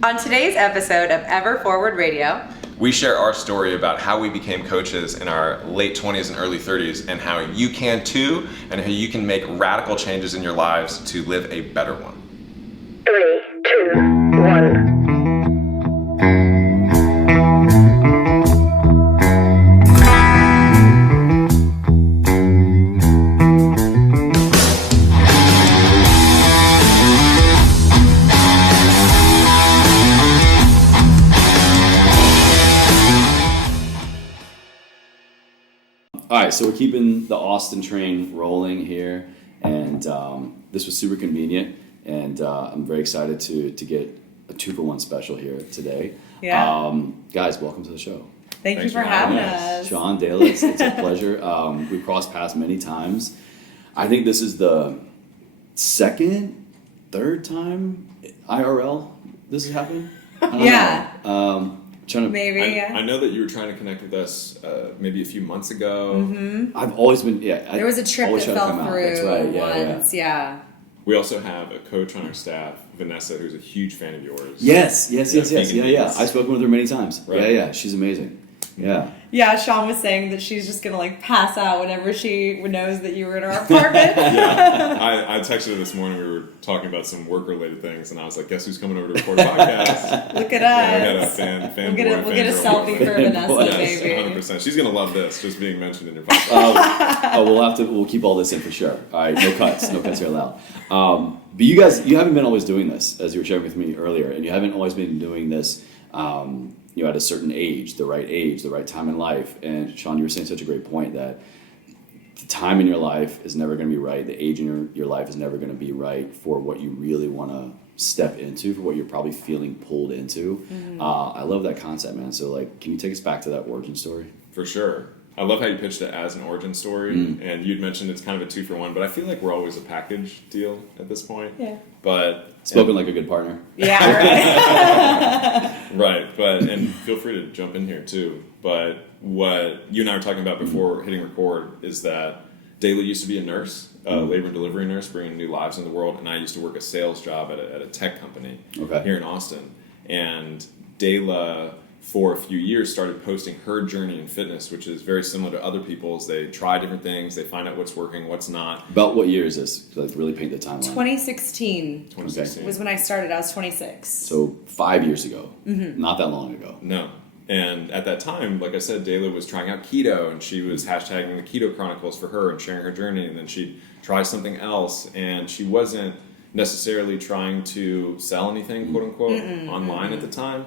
On today's episode of Ever Forward Radio, we share our story about how we became coaches in our late 20s and early 30s and how you can too, and how you can make radical changes in your lives to live a better one. 3, 2, 1. All right, so we're keeping the Austin train rolling here, and this was super convenient, and I'm very excited to get a 2-for-1 special here today. Yeah. Guys, welcome to the show. Thanks you for having us. Sean, Dala, it's a pleasure. We've crossed paths many times. I think this is the third time IRL this is happening. Yeah. Maybe. I know that you were trying to connect with us maybe a few months ago. Mm-hmm. I've always been, there was a trip that fell through once, yeah. We also have a coach on our staff, Vanessa, who's a huge fan of yours. Yes. Yeah. I've spoken with her many times. Right. Yeah. She's amazing. Yeah. Yeah, Sean was saying that she's just gonna pass out whenever she knows that you were in our apartment. Yeah, I texted her this morning. We were talking about some work-related things, and I was like, "Guess who's coming over to record a podcast?" Look at us. Yeah, we got a fan. We'll get a selfie for Vanessa, yes, maybe. 100%. She's gonna love this, just being mentioned in your podcast. We'll keep all this in for sure. All right, no cuts are allowed. But you guys, you haven't been always doing this, as you were sharing with me earlier, and you haven't always been doing this. At a certain age, the right time in life. And Sean, you were saying such a great point that the time in your life is never going to be right. The age in your life is never going to be right for what you really want to step into, for what you're probably feeling pulled into. Mm-hmm. I love that concept, man. So, can you take us back to that origin story? For sure. I love how you pitched it as an origin story, and you'd mentioned it's kind of a 2-for-1, but I feel like we're always a package deal at this point. Yeah. But spoken like a good partner. Yeah, right. And feel free to jump in here too. But what you and I were talking about before hitting record is that Dala used to be a nurse, a labor and delivery nurse, bringing new lives in the world, and I used to work a sales job at a tech company here in Austin. And Dala, for a few years, started posting her journey in fitness, which is very similar to other people's. They try different things, they find out what's working, what's not. About what year is this? Really paint the timeline. 2016 okay. was when I started. I was 26. So 5 years ago. Mm-hmm. Not that long ago. No. And at that time, like I said, Dala was trying out keto, and she was hashtagging the Keto Chronicles for her and sharing her journey, and then she'd try something else, and she wasn't necessarily trying to sell anything, quote unquote, online at the time.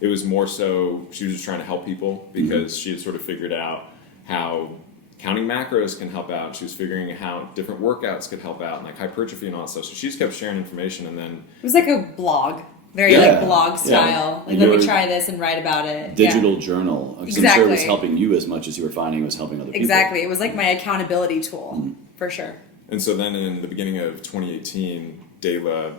It was more so she was just trying to help people because she had sort of figured out how counting macros can help out. She was figuring out how different workouts could help out, and hypertrophy and all that stuff. So she just kept sharing information, and then it was like a blog, very blog style. Let me try this and write about it. Digital journal. Exactly. I'm sure it was helping you as much as you were finding it was helping other people. Exactly. It was like my accountability tool for sure. And so then in the beginning of 2018, Dala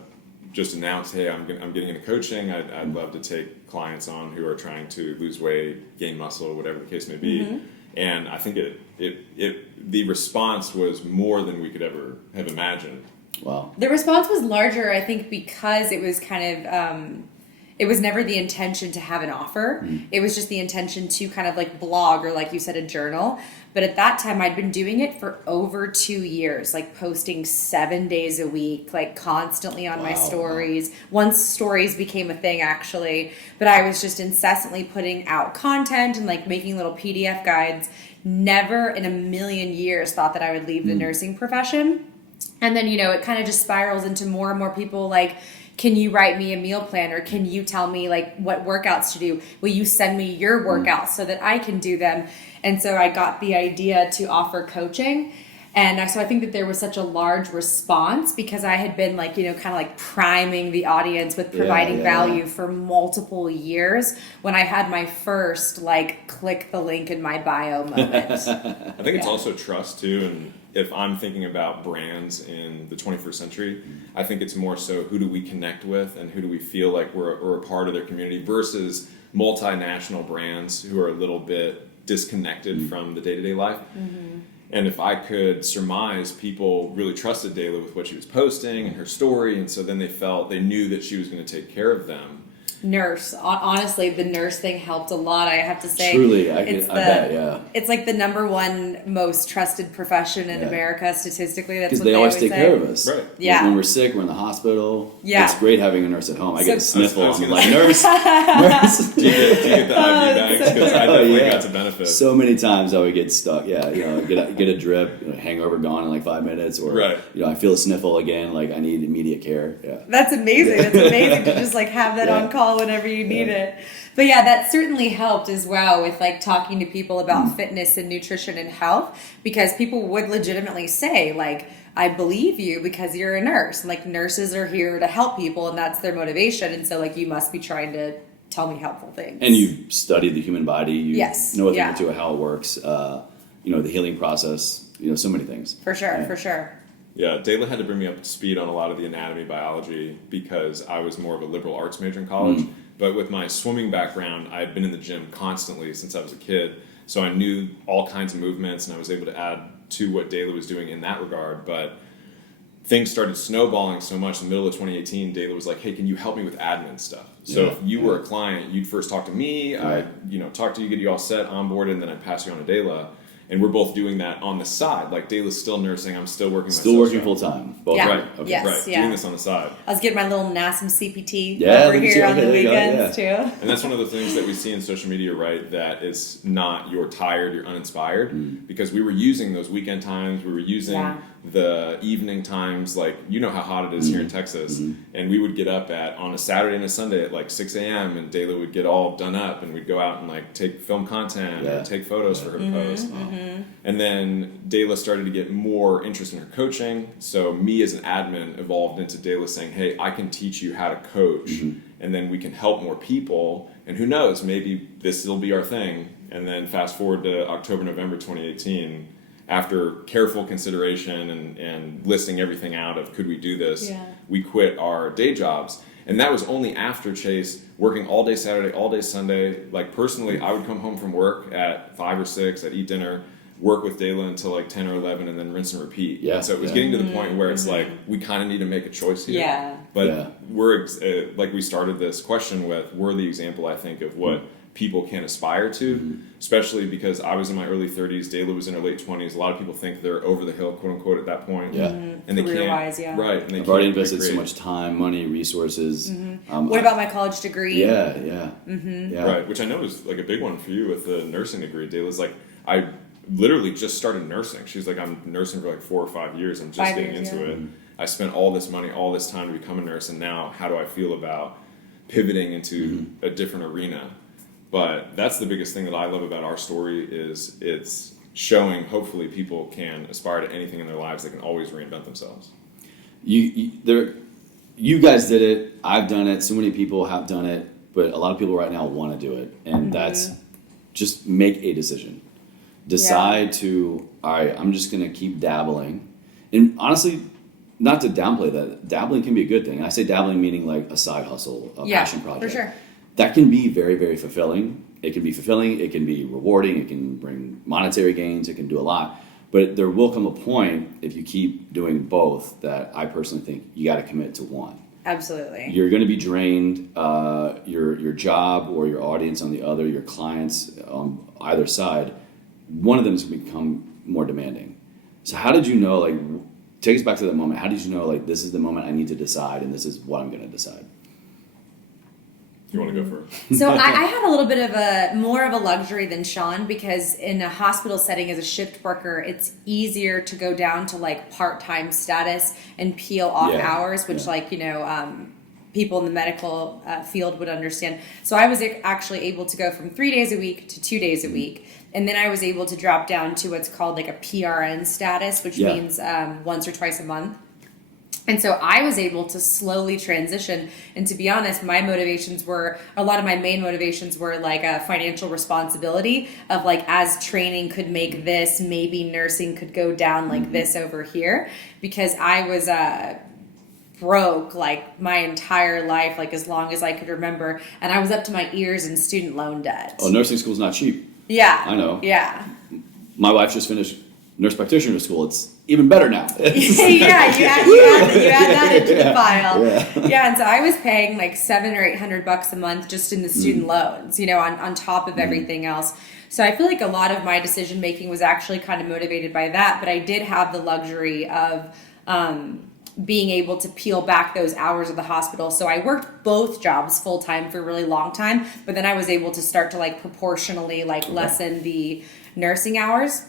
just announced, hey, I'm getting into coaching. I'd love to take clients on who are trying to lose weight, gain muscle, whatever the case may be. Mm-hmm. And I think the response was more than we could ever have imagined. Wow. The response was larger, I think, because it was kind of, it was never the intention to have an offer. Mm. It was just the intention to kind of blog or, like you said, a journal. But at that time, I'd been doing it for over 2 years, posting 7 days a week, constantly on my stories. Once stories became a thing, actually. But I was just incessantly putting out content and making little PDF guides. Never in a million years thought that I would leave the nursing profession. And then, it kind of just spirals into more and more people can you write me a meal plan, or can you tell me what workouts to do? Will you send me your workouts so that I can do them? And so I got the idea to offer coaching. And so I think that there was such a large response because I had been priming the audience with providing value for multiple years when I had my first click the link in my bio moment. I think it's also trust too. And if I'm thinking about brands in the 21st century, I think it's more so who do we connect with and who do we feel like we're a part of their community versus multinational brands who are a little bit disconnected from the day-to-day life. Mm-hmm. And if I could surmise, people really trusted Dala with what she was posting and her story, and so then they knew that she was going to take care of them. Nurse. Honestly, the nurse thing helped a lot, I have to say. Truly, I bet, yeah. It's like the number one most trusted profession in Yeah. America statistically. That's Because what they always say. take care of us. Right. Yeah. When we're sick, we're in the hospital. Yeah. It's great having a nurse at home. I get a So- sniffle. I was I'm gonna like, nurse. Do you get the IV bags? Because I definitely got to benefit. So many times I would get stuck. Yeah, get a drip, hangover gone in like 5 minutes, or Right. I feel a sniffle again. Like I need immediate care. Yeah. That's amazing. It's amazing to just like have that Yeah. on call whenever you need it. But yeah, that certainly helped as well with like talking to people about fitness and nutrition and health, because people would legitimately say like, I believe you because you're a nurse. And, like, nurses are here to help people and that's their motivation. And so like you must be trying to tell me helpful things. And you've studied the human body. You Yes, know a thing yeah. or two of how it works. The healing process. So many things. For sure, Yeah. for sure. Yeah, Dala had to bring me up to speed on a lot of the anatomy, biology, because I was more of a liberal arts major in college. But with my swimming background, I had been in the gym constantly since I was a kid. So I knew all kinds of movements, and I was able to add to what Dala was doing in that regard. But things started snowballing so much in the middle of 2018. Dala was like, hey, can you help me with admin stuff? So Yeah, if you were a client, you'd first talk to me, Right. I'd talk to you, get you all set, onboarded, and then I'd pass you on to Dala. And we're both doing that on the side. Like, Dala's still nursing, I'm still working Still my working sales full job. time. Both. Yeah. Right. Okay. Yes. Right, yeah. doing this on the side. I was getting my little NASM CPT Yeah, over look at here you. on the Okay, there you go, weekends too. And that's one of the things that we see in social media, right? That it's not you're tired, you're uninspired. Because we were using those weekend times, we were using Yeah. the evening times, like, you know how hot it is here in Texas. And we would get up on a Saturday and a Sunday at like 6 a.m. and Dala would get all done up and we'd go out and like take film content Yeah. or take photos for her to post. And then Dala started to get more interest in her coaching. So me as an admin evolved into Dala saying, hey, I can teach you how to coach and then we can help more people. And who knows, maybe this will be our thing. And then fast forward to October, November 2018, after careful consideration and listing everything out of could we do this, Yeah. we quit our day jobs. And that was only after Chase working all day Saturday, all day Sunday. Like personally, I would come home from work at 5 or 6, I'd eat dinner, work with Dala until like 10 or 11 and then rinse and repeat. Yeah, So it was yeah. getting to the point where it's like, we kind of need to make a choice here. Yeah. But Yeah. we're, like we started this question with, we're the example, I think, of what people can aspire to, especially because I was in my early 30s, Dala was in her late 20s. A lot of people think they're over the hill, quote unquote, at that point. Yeah. And they can't. Career-wise, yeah. Right. And they I've already can't invested so recreate. much time, money, resources. What about my college degree? Yeah, yeah. Yeah. Right, which I know is like a big one for you with the nursing degree. Dala's like, I literally just started nursing. She's like, I'm nursing for like 4 or 5 years. I'm just 5 getting years, into yeah. it. I spent all this money, all this time to become a nurse, and now how do I feel about pivoting into a different arena? But that's the biggest thing that I love about our story is it's showing hopefully people can aspire to anything in their lives. They can always reinvent themselves. You guys did it. I've done it. So many people have done it, but a lot of people right now want to do it, and that's just make a decision. Decide to, all right, I'm just going to keep dabbling. And honestly, not to downplay that, dabbling can be a good thing. I say dabbling meaning like a side hustle, a passion project. For sure. That can be very, very fulfilling. It can be fulfilling, it can be rewarding, it can bring monetary gains, it can do a lot. But there will come a point, if you keep doing both, that I personally think you got to commit to one. Absolutely. You're going to be drained. Your job or your audience on the other, your clients on either side, one of them is going to become more demanding. So how did you know, like, take us back to that moment. How did you know, like, this is the moment I need to decide and this is what I'm going to decide? You want to go first? So I had a little bit of more of a luxury than Sean, because in a hospital setting as a shift worker, it's easier to go down to like part-time status and peel off Yeah. hours, which Yeah. people in the medical field would understand. So I was actually able to go from 3 days a week to 2 days a week. And then I was able to drop down to what's called like a PRN status, which Yeah. means once or twice a month. And so I was able to slowly transition. And to be honest, a lot of my main motivations were like a financial responsibility of like, as training could make this, maybe nursing could go down like this over here, because I was broke like my entire life, like as long as I could remember. And I was up to my ears in student loan debt. Oh, nursing school's not cheap. Yeah. I know. Yeah. My wife just finished nurse practitioner school. It's even better now. Yeah, you add that into the file. Yeah. Yeah, and so I was paying like $700 or $800 a month just in the student loans, on top of everything else. So I feel like a lot of my decision making was actually kind of motivated by that, but I did have the luxury of being able to peel back those hours of the hospital. So I worked both jobs full time for a really long time, but then I was able to start to like proportionally lessen the nursing hours.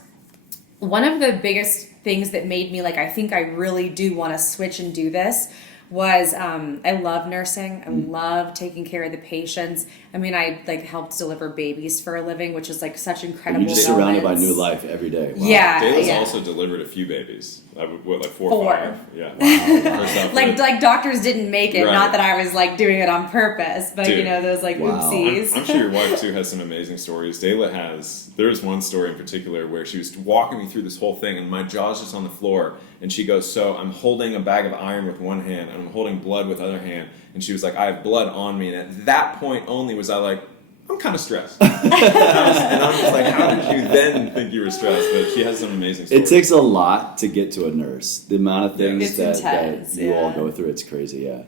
One of the biggest things that made me like, I think I really do want to switch and do this was I love nursing. I love taking care of the patients. I mean, I helped deliver babies for a living, which is like such incredible. And you're just surrounded by new life every day. Wow. Yeah, Dala's yeah. also delivered a few babies. Like four Four. or five. Yeah. Wow. Herself, like doctors didn't make it. Right. Not that I was like doing it on purpose, but Dude. those like Wow. oopsies. I'm sure your wife too has some amazing stories. Dala there's one story in particular where she was walking me through this whole thing and my jaw's just on the floor and she goes, so I'm holding a bag of iron with one hand and I'm holding blood with the other hand, and she was like, I have blood on me, and at that point only was I like, I'm kind of stressed. And I'm just like, how did you then think you were stressed? But she has some amazing stories. It takes a lot to get to a nurse. The amount of things It's that intense, you all yeah. go through, it's crazy, yeah.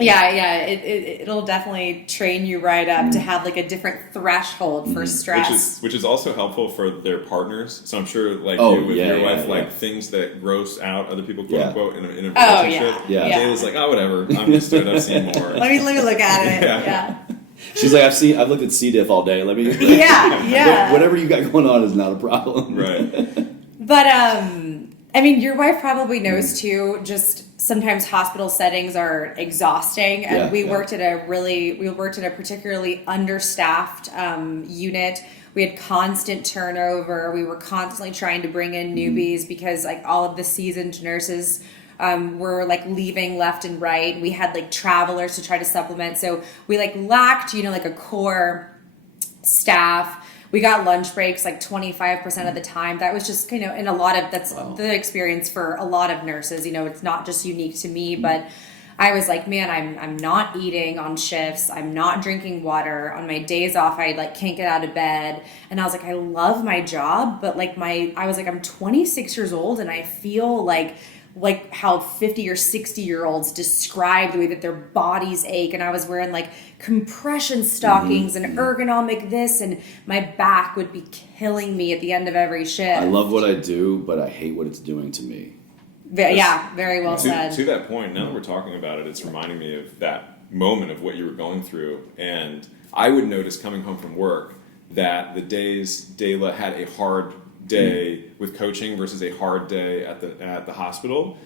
Yeah, it'll definitely train you right up to have like a different threshold for stress. Which is also helpful for their partners. So I'm sure, like Oh, you with yeah, your wife, yeah, like yeah. things that gross out other people, quote Yeah. unquote, in a relationship. Oh, yeah. Yeah. Dala's like, oh, whatever. I'm used to it. I've seen more. Let me look at it. Yeah. Yeah. She's like, I've looked at C. diff all day. Let me. Yeah. Whatever you got going on is not a problem. Right. But I mean, your wife probably knows too. Just sometimes hospital settings are exhausting, and Yeah, we yeah. worked at a particularly understaffed unit. We had constant turnover. We were constantly trying to bring in newbies because like all of the seasoned nurses were like leaving left and right. We had like travelers to try to supplement, so we like lacked like a core staff. We got lunch breaks like 25% of the time. That was just, in a lot of, that's Wow. the experience for a lot of nurses. It's not just unique to me, but I was like, man, I'm not eating on shifts. I'm not drinking water. On my days off, I like can't get out of bed. And I was like, I love my job, but I'm 26 years old and I feel like how 50 or 60 year olds describe the way that their bodies ache. And I was wearing like compression stockings and ergonomic this, and my back would be killing me at the end of every shift. I love what I do, but I hate what it's doing to me. Yeah, very well said. To that point, now that we're talking about it, it's reminding me of that moment of what you were going through. And I would notice coming home from work that the days Dala had a hard day with coaching versus a hard day at the hospital,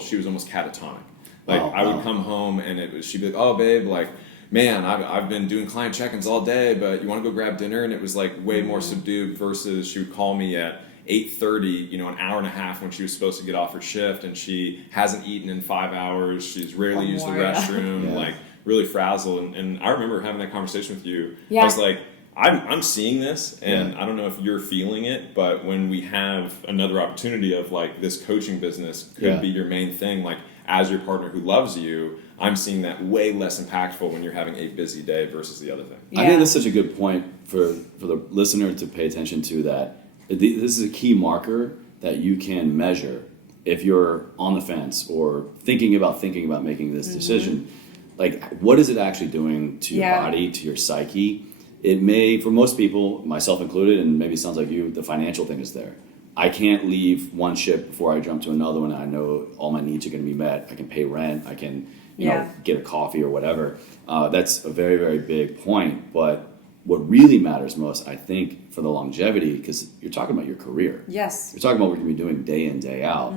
she was almost catatonic. Like Oh, I would wow. come home and she'd be like, oh babe, like, man, I've been doing client check-ins all day, but you want to go grab dinner? And it was like way more subdued versus she would call me at 8:30, an hour and a half when she was supposed to get off her shift, and she hasn't eaten in 5 hours. She's rarely used the more, yeah. restroom, Yeah. like really frazzled. And I remember having that conversation with you. Yeah. I was like, I'm seeing this, and I don't know if you're feeling it, but when we have another opportunity of like this coaching business could Yeah. be your main thing, like as your partner who loves you, I'm seeing that way less impactful when you're having a busy day versus the other thing. I think that's such a good point for the listener to pay attention to, that this is a key marker that you can measure if you're on the fence or thinking about making this decision. Like, what is it actually doing to your body, to your psyche? It may, for most people, myself included, and maybe it sounds like you, the financial thing is there. I can't leave one shift before I jump to another one. I know all my needs are going to be met. I can pay rent. I can, get a coffee or whatever. That's a very, very big point. But what really matters most, I think, for the longevity, because you're talking about your career. Yes. You're talking about what you're going to be doing day in, day out.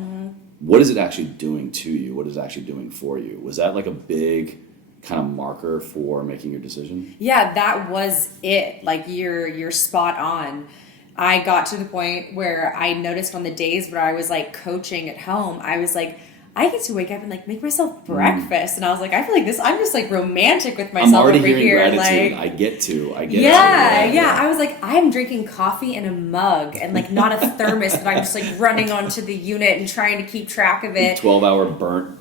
What is it actually doing to you? What is it actually doing for you? Was that like a big kind of marker for making your decision? Yeah, that was it. Like you're spot on. I got to the point where I noticed on the days where I was like coaching at home, I was like, I get to wake up and like make myself breakfast, and I was like, I feel like this. I'm just like romantic with myself I'm already over hearing here. gratitude. Like, I get to. yeah. I was like, I'm drinking coffee in a mug and like not a thermos that I'm just like running onto the unit and trying to keep track of it. 12-hour burnt,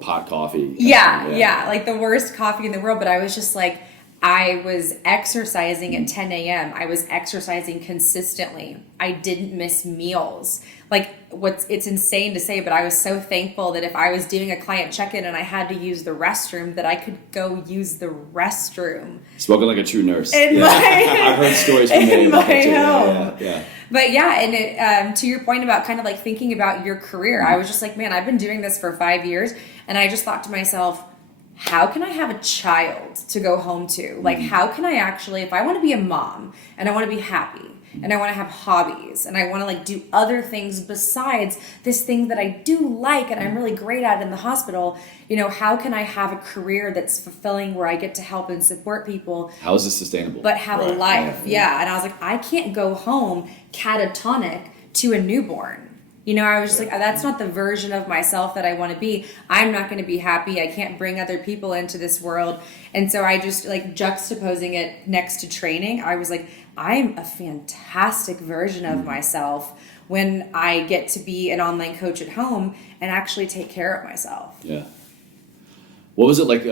pot coffee. Yeah, like the worst coffee in the world. But I was just like, I was exercising at 10 a.m. I was exercising consistently. I didn't miss meals. Like, it's insane to say, but I was so thankful that if I was doing a client check-in and I had to use the restroom, that I could go use the restroom. Spoken like a true nurse. In I've heard stories from many in about my that too. home. Yeah. But yeah, and to your point about kind of like thinking about your career, I was just like, man, I've been doing this for 5 years, and I just thought to myself, how can I have a child to go home to? Like, how can I actually, if I want to be a mom and I want to be happy and I want to have hobbies and I want to like do other things besides this thing that I do like and I'm really great at in the hospital, you know, how can I have a career that's fulfilling where I get to help and support people? How is this sustainable? But have a life. Yeah. And I was like, I can't go home catatonic to a newborn. You know, I was just like, that's not the version of myself that I want to be. I'm not going to be happy. I can't bring other people into this world. And so I just like juxtaposing it next to training. I was like, I'm a fantastic version of myself when I get to be an online coach at home and actually take care of myself. Yeah. What was it like?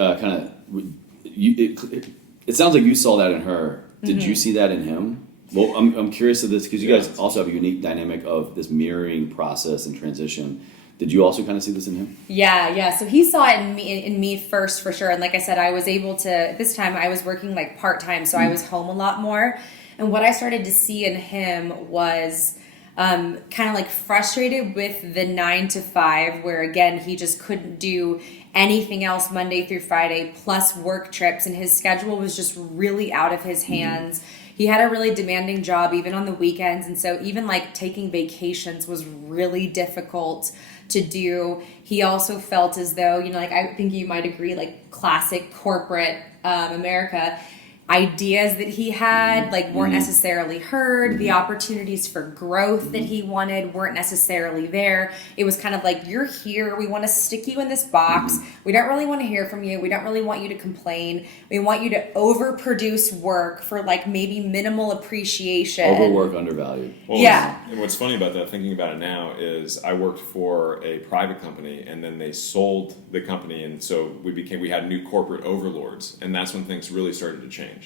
It sounds like you saw that in her. Did you see that in him? Well, I'm curious of this because you guys also have a unique dynamic of this mirroring process and transition. Did you also kind of see this in him? Yeah. So he saw it in me first for sure. And like I said, I was able to, this time I was working like part-time, so I was home a lot more. And what I started to see in him was kind of like frustrated with the 9 to 5, where again, he just couldn't do anything else Monday through Friday plus work trips. And his schedule was just really out of his hands. He had a really demanding job even on the weekends, and so even like taking vacations was really difficult to do. He also felt as though, you know, like I think you might agree, like classic corporate America, ideas that he had like weren't necessarily heard. The opportunities for growth that he wanted weren't necessarily there. It was kind of like, you're here, we want to stick you in this box. We don't really want to hear from you. We don't really want you to complain. We want you to overproduce work for like maybe minimal appreciation. Overwork, undervalued. Well, Yeah. And what's funny about that, thinking about it now, is I worked for a private company, and then they sold the company, and so we had new corporate overlords, and that's when things really started to change.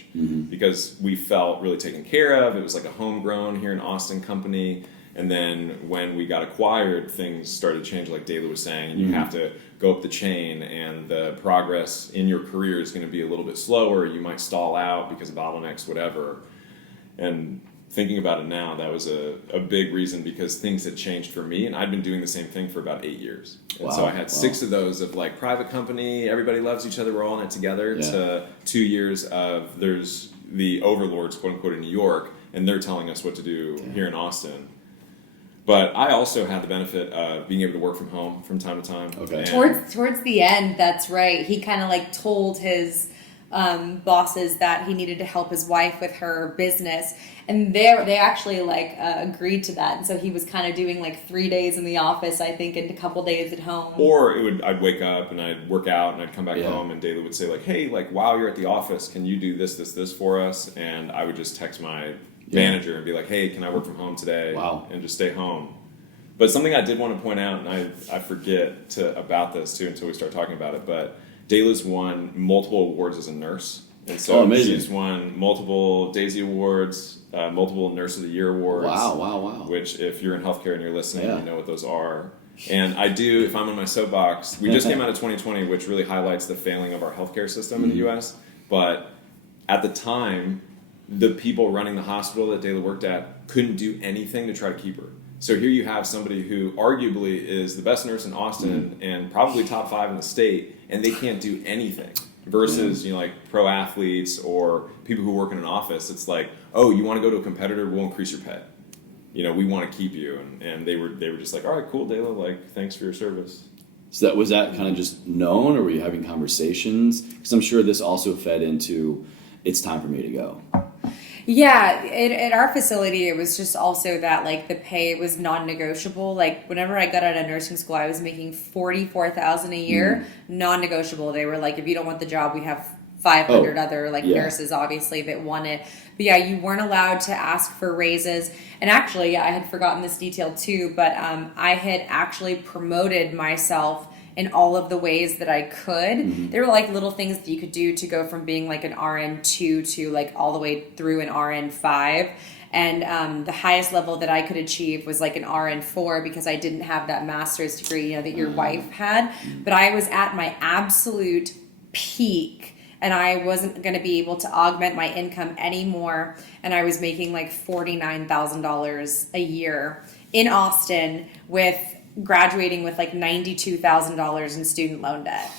Because we felt really taken care of. It was like a homegrown here in Austin company, and then when we got acquired, things started to change, like Dala was saying, and you have to go up the chain, and the progress in your career is going to be a little bit slower. You might stall out because of bottlenecks, whatever. And thinking about it now, that was a big reason, because things had changed for me, and I'd been doing the same thing for about 8 years. And so I had 6 of those of like private company, everybody loves each other, we're all in it together, to 2 years of there's the overlords, quote unquote, in New York, and they're telling us what to do here in Austin. But I also had the benefit of being able to work from home from time to time. Okay. Towards the end, that's right. He kind of like told his bosses that he needed to help his wife with her business, and they actually like agreed to that. And so he was kind of doing like 3 days in the office, I think, and a couple days at home. Or I'd wake up and I'd work out and I'd come back home, and Dala would say like, hey, like while you're at the office, can you do this for us? And I would just text my manager and be like, hey, can I work from home today? And just stay home. But something I did want to point out, and I forget about this too until we start talking about it, but Dala's won multiple awards as a nurse. And so she's won multiple Daisy Awards, multiple Nurse of the Year awards. Wow. Which, if you're in healthcare and you're listening, you know what those are. And I do, if I'm on my soapbox, we just came out of 2020, which really highlights the failing of our healthcare system in the U.S. But at the time, the people running the hospital that Dala worked at couldn't do anything to try to keep her. So here you have somebody who arguably is the best nurse in Austin and probably top 5 in the state, and they can't do anything. Versus, you know, like pro athletes or people who work in an office, it's like, oh, you want to go to a competitor, we'll increase your pay. You know, we want to keep you. And they were just like, all right, cool, Dala, like, thanks for your service. So was that kind of just known, or were you having conversations? Because I'm sure this also fed into, it's time for me to go. Yeah, at our facility, it was just also that like the pay was non-negotiable. Like whenever I got out of nursing school, I was making $44,000 a year, non-negotiable. They were like, if you don't want the job, we have 500 other nurses, obviously, that want it. But yeah, you weren't allowed to ask for raises. And actually, I had forgotten this detail too, but I had actually promoted myself in all of the ways that I could. There were like little things that you could do to go from being like an RN2 to like all the way through an RN5. And the highest level that I could achieve was like an RN4 because I didn't have that master's degree, you know, that your wife had. But I was at my absolute peak and I wasn't going to be able to augment my income anymore. And I was making like $49,000 a year in Austin with graduating with like $92,000 in student loan debt.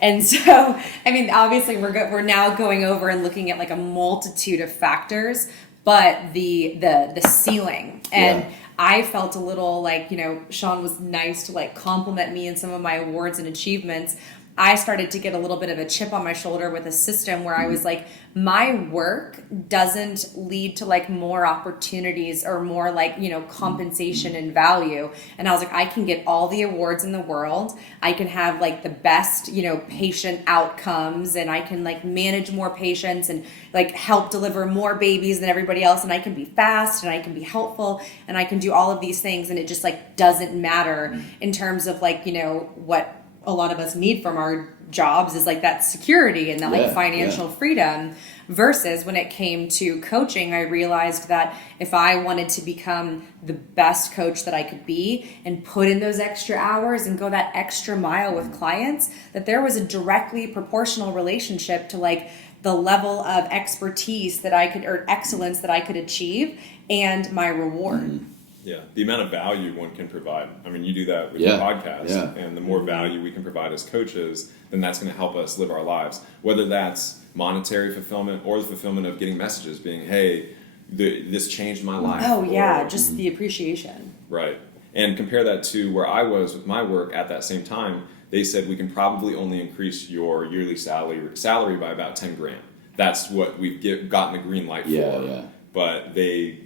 And so, I mean, obviously we're now going over and looking at like a multitude of factors, but the ceiling and I felt a little like, you know, Sean was nice to like compliment me in some of my awards and achievements. I started to get a little bit of a chip on my shoulder with a system where I was like, my work doesn't lead to like more opportunities or more like, you know, compensation and value. And I was like, I can get all the awards in the world. I can have like the best, you know, patient outcomes and I can like manage more patients and like help deliver more babies than everybody else. And I can be fast and I can be helpful and I can do all of these things. And it just like doesn't matter in terms of like, you know, what a lot of us need from our jobs is like that security and that like financial freedom versus when it came to coaching, I realized that if I wanted to become the best coach that I could be and put in those extra hours and go that extra mile with clients, that there was a directly proportional relationship to like the level of expertise that I could, or excellence that I could achieve and my reward. Yeah, the amount of value one can provide. I mean, you do that with your podcast, and the more value we can provide as coaches, then that's going to help us live our lives. Whether that's monetary fulfillment or the fulfillment of getting messages, being, hey, this changed my life. Oh, yeah, just the appreciation. Right. And compare that to where I was with my work at that same time. They said we can probably only increase your yearly salary by about 10 grand. That's what we've gotten the green light for. Yeah. But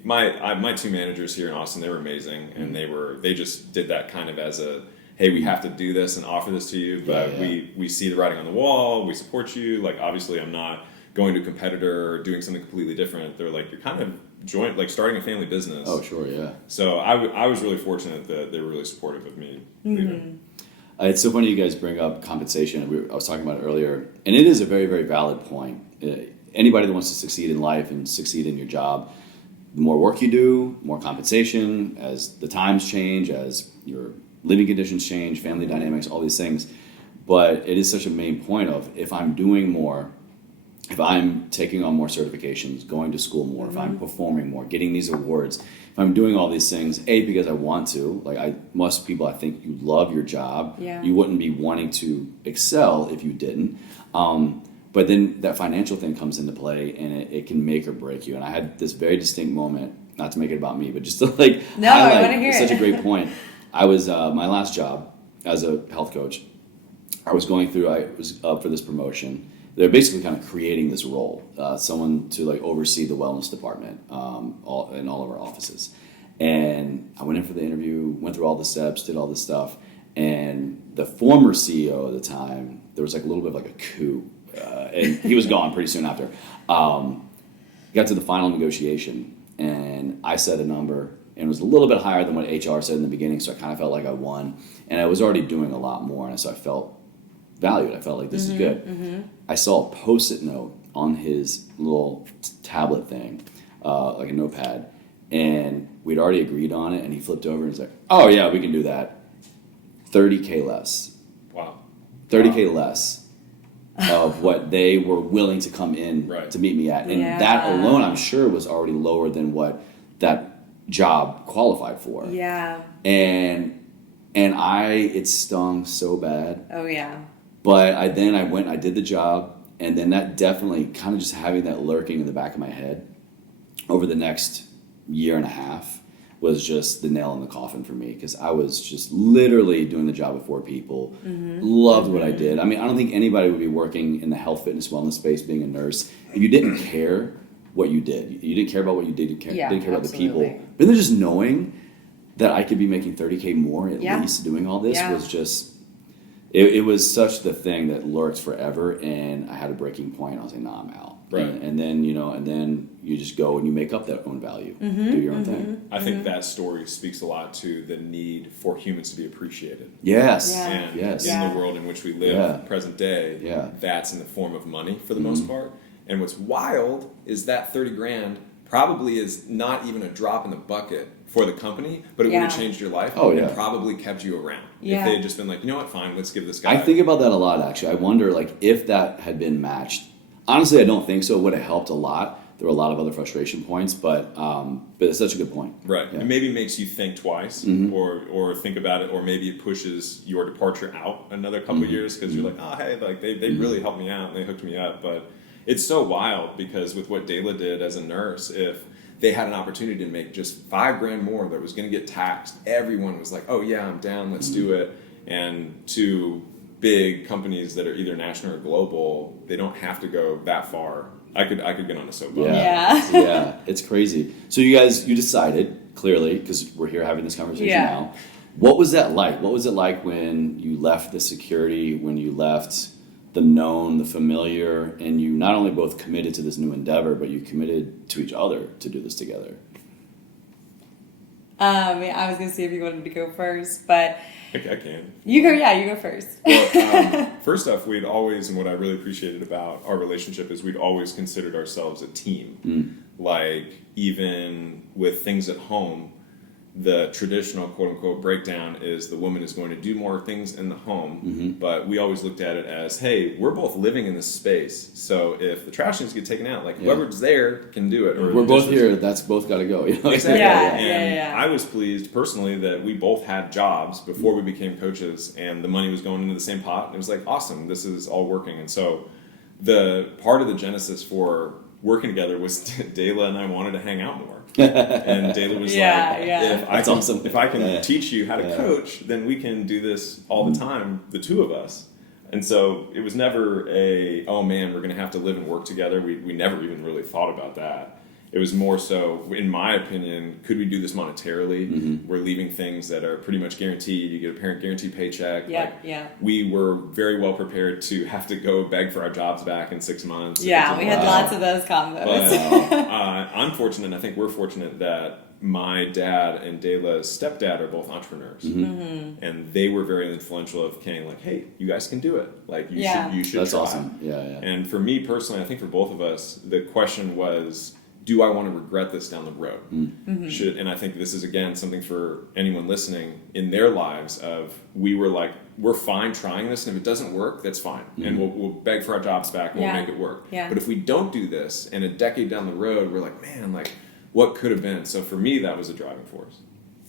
my two managers here in Austin, they were amazing, and they just did that kind of as a, hey, we have to do this and offer this to you, but we see the writing on the wall, we support you. Like, obviously, I'm not going to a competitor or doing something completely different. They're like, you're kind of like starting a family business. Oh, sure, yeah. So I was really fortunate that they were really supportive of me leaving. It's so funny you guys bring up compensation. I was talking about it earlier, and it is a very, very valid point. Anybody that wants to succeed in life and succeed in your job, the more work you do, more compensation, as the times change, as your living conditions change, family dynamics, all these things. But it is such a main point of if I'm doing more, if I'm taking on more certifications, going to school more, if I'm performing more, getting these awards, if I'm doing all these things, because I want to, like most people, I think you love your job. Yeah. You wouldn't be wanting to excel if you didn't. But then that financial thing comes into play and it can make or break you. And I had this very distinct moment, not to make it about me, but just to like highlight, I want to hear such a great point. I was, my last job as a health coach, I was up for this promotion. They're basically kind of creating this role, someone to like oversee the wellness department in all of our offices. And I went in for the interview, went through all the steps, did all this stuff. And the former CEO at the time, there was like a little bit of like a coup. And he was gone pretty soon after. Got to the final negotiation, and I said a number, and it was a little bit higher than what HR said in the beginning, so I kind of felt like I won. And I was already doing a lot more, and so I felt valued. I felt like this is good. I saw a Post-it note on his little tablet thing, like a notepad, and we'd already agreed on it, and he flipped over and was like, oh yeah, we can do that. $30K less. Wow. $30K less of what they were willing to come in to meet me at. And that alone, I'm sure, was already lower than what that job qualified for. Yeah. And it stung so bad. Oh, yeah. But I went, I did the job, and then that definitely kind of just having that lurking in the back of my head over the next year and a half was just the nail in the coffin for me, because I was just literally doing the job with 4 people, loved what I did. I mean, I don't think anybody would be working in the health, fitness, wellness space, being a nurse, if you didn't care what you did. You didn't care about what you did, you didn't care about the people. But then just knowing that I could be making $30K more at least doing all this was just, it was such the thing that lurked forever, and I had a breaking point. I was like, nah, I'm out. Right. And then, and then you just go and you make up that own value, do your own thing. I think that story speaks a lot to the need for humans to be appreciated. Yes. Yeah. And Yes. in the world in which we live, Yeah. present day, Yeah. that's in the form of money for the most part. And what's wild is that 30 grand probably is not even a drop in the bucket for the company, but it would have changed your life and probably kept you around. Yeah. If they had just been like, you know what, fine, let's give this guy. I think about that a lot, actually. I wonder, like, if that had been matched. Honestly, I don't think so. It would have helped a lot. There were a lot of other frustration points, but it's such a good point. Right. Yeah. It maybe makes you think twice or think about it, or maybe it pushes your departure out another couple of years because you're like, oh, hey, like they really helped me out and they hooked me up. But it's so wild because with what Dala did as a nurse, if they had an opportunity to make just $5 grand more that was going to get taxed, everyone was like, oh, yeah, I'm down, let's do it. And to big companies that are either national or global, they don't have to go that far. I could get on a soapbox. Yeah, it's crazy. So you decided, clearly, because we're here having this conversation now. What was that like? What was it like when you left the security, when you left the known, the familiar, and you not only both committed to this new endeavor, but you committed to each other to do this together? I was going to see if you wanted to go first, but I can. you go first. Well, first off, we'd always, and what I really appreciated about our relationship is we'd always considered ourselves a team. Like, even with things at home, the traditional quote-unquote breakdown is the woman is going to do more things in the home, but we always looked at it as, hey, we're both living in this space, so if the trash needs to get taken out, like whoever's there can do it. Or we're both here, that's both got to go. Exactly. Yeah. I was pleased personally that we both had jobs before we became coaches, and the money was going into the same pot, and it was like, awesome, this is all working. And so the part of the genesis for working together was Dala and I wanted to hang out more. And Dala was if I can teach you how to coach, then we can do this all the time, the two of us. And so it was never oh man, we're going to have to live and work together. We never even really thought about that. It was more so, in my opinion, could we do this monetarily? We're leaving things that are pretty much guaranteed. You get a parent guaranteed paycheck. We were very well prepared to have to go beg for our jobs back in 6 months. Yeah, we had lots of those combos. But I'm fortunate, and I think we're fortunate that my dad and Dala's stepdad are both entrepreneurs. And they were very influential of King, like, hey, you guys can do it. Like, you should That's try. awesome. Yeah. And for me personally, I think for both of us, the question was, do I want to regret this down the road? And I think this is, again, something for anyone listening in their lives of, we were like, we're fine trying this, and if it doesn't work, that's fine. And we'll beg for our jobs back, and we'll make it work. But if we don't do this, and a decade down the road, we're like, man, like, what could have been? So for me, that was a driving force.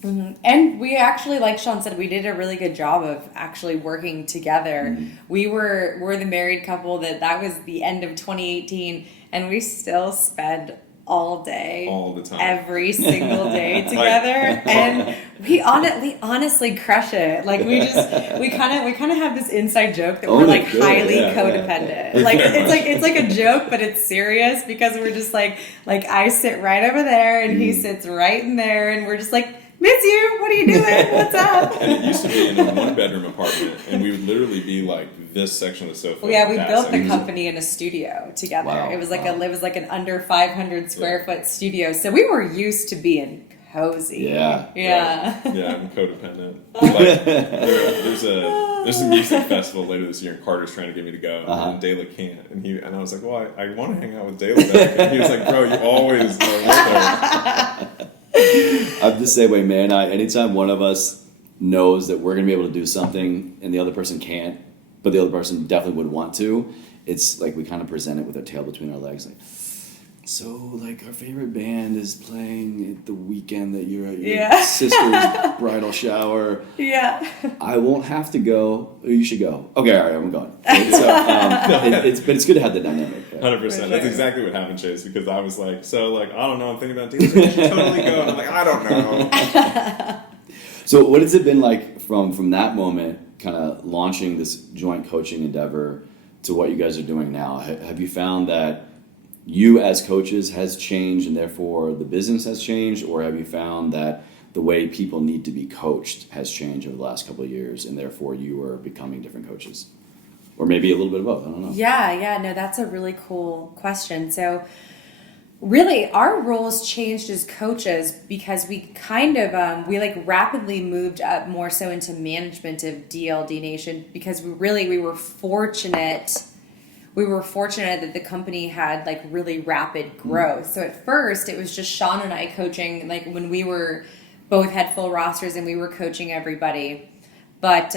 And we actually, like Sean said, we did a really good job of actually working together. We're the married couple that was the end of 2018, and we still spend all day, all the time, every single day together, and we honestly crush it. Like, we kind of have this inside joke that we're like highly codependent. Like, it's like a joke, but it's serious because we're just like I sit right over there and he sits right in there, and we're just like, miss you, what are you doing, what's up? And it used to be in a 1-bedroom apartment, and we would literally be like this section of the sofa. Well, yeah, we built the company in a studio together. Wow. It was like it was like an under 500 square foot studio, so we were used to being cozy. Yeah, I'm codependent. Like, there's a music festival later this year, and Carter's trying to get me to go, and Dala can't. And I was like, well, I want to hang out with Dala. And he was like, bro, you always are with her. I'm the same way, man. Anytime one of us knows that we're going to be able to do something and the other person can't, but the other person definitely would want to, it's like we kind of present it with our tail between our legs. Like, so, like, our favorite band is playing at the weekend that you're at your sister's bridal shower. Yeah. I won't have to go. Or you should go. Okay, all right, I'm going. So, but it's good to have the dynamic. 100%. Sure. That's exactly what happened, Chase, because I was like, I don't know, I'm thinking about doing this. You should totally go. And I'm like, I don't know. So what has it been like from that moment, kind of launching this joint coaching endeavor, to what you guys are doing now? Have you found that you as coaches has changed and therefore the business has changed, or have you found that the way people need to be coached has changed over the last couple of years and therefore you are becoming different coaches? or maybe a little bit of both. I don't know. Yeah, no, that's a really cool question. So, really, our roles changed as coaches because we kind of we like rapidly moved up more so into management of DLD Nation because we were fortunate. We were fortunate that the company had like really rapid growth. So at first, it was just Sean and I coaching, like when we were both had full rosters and we were coaching everybody. But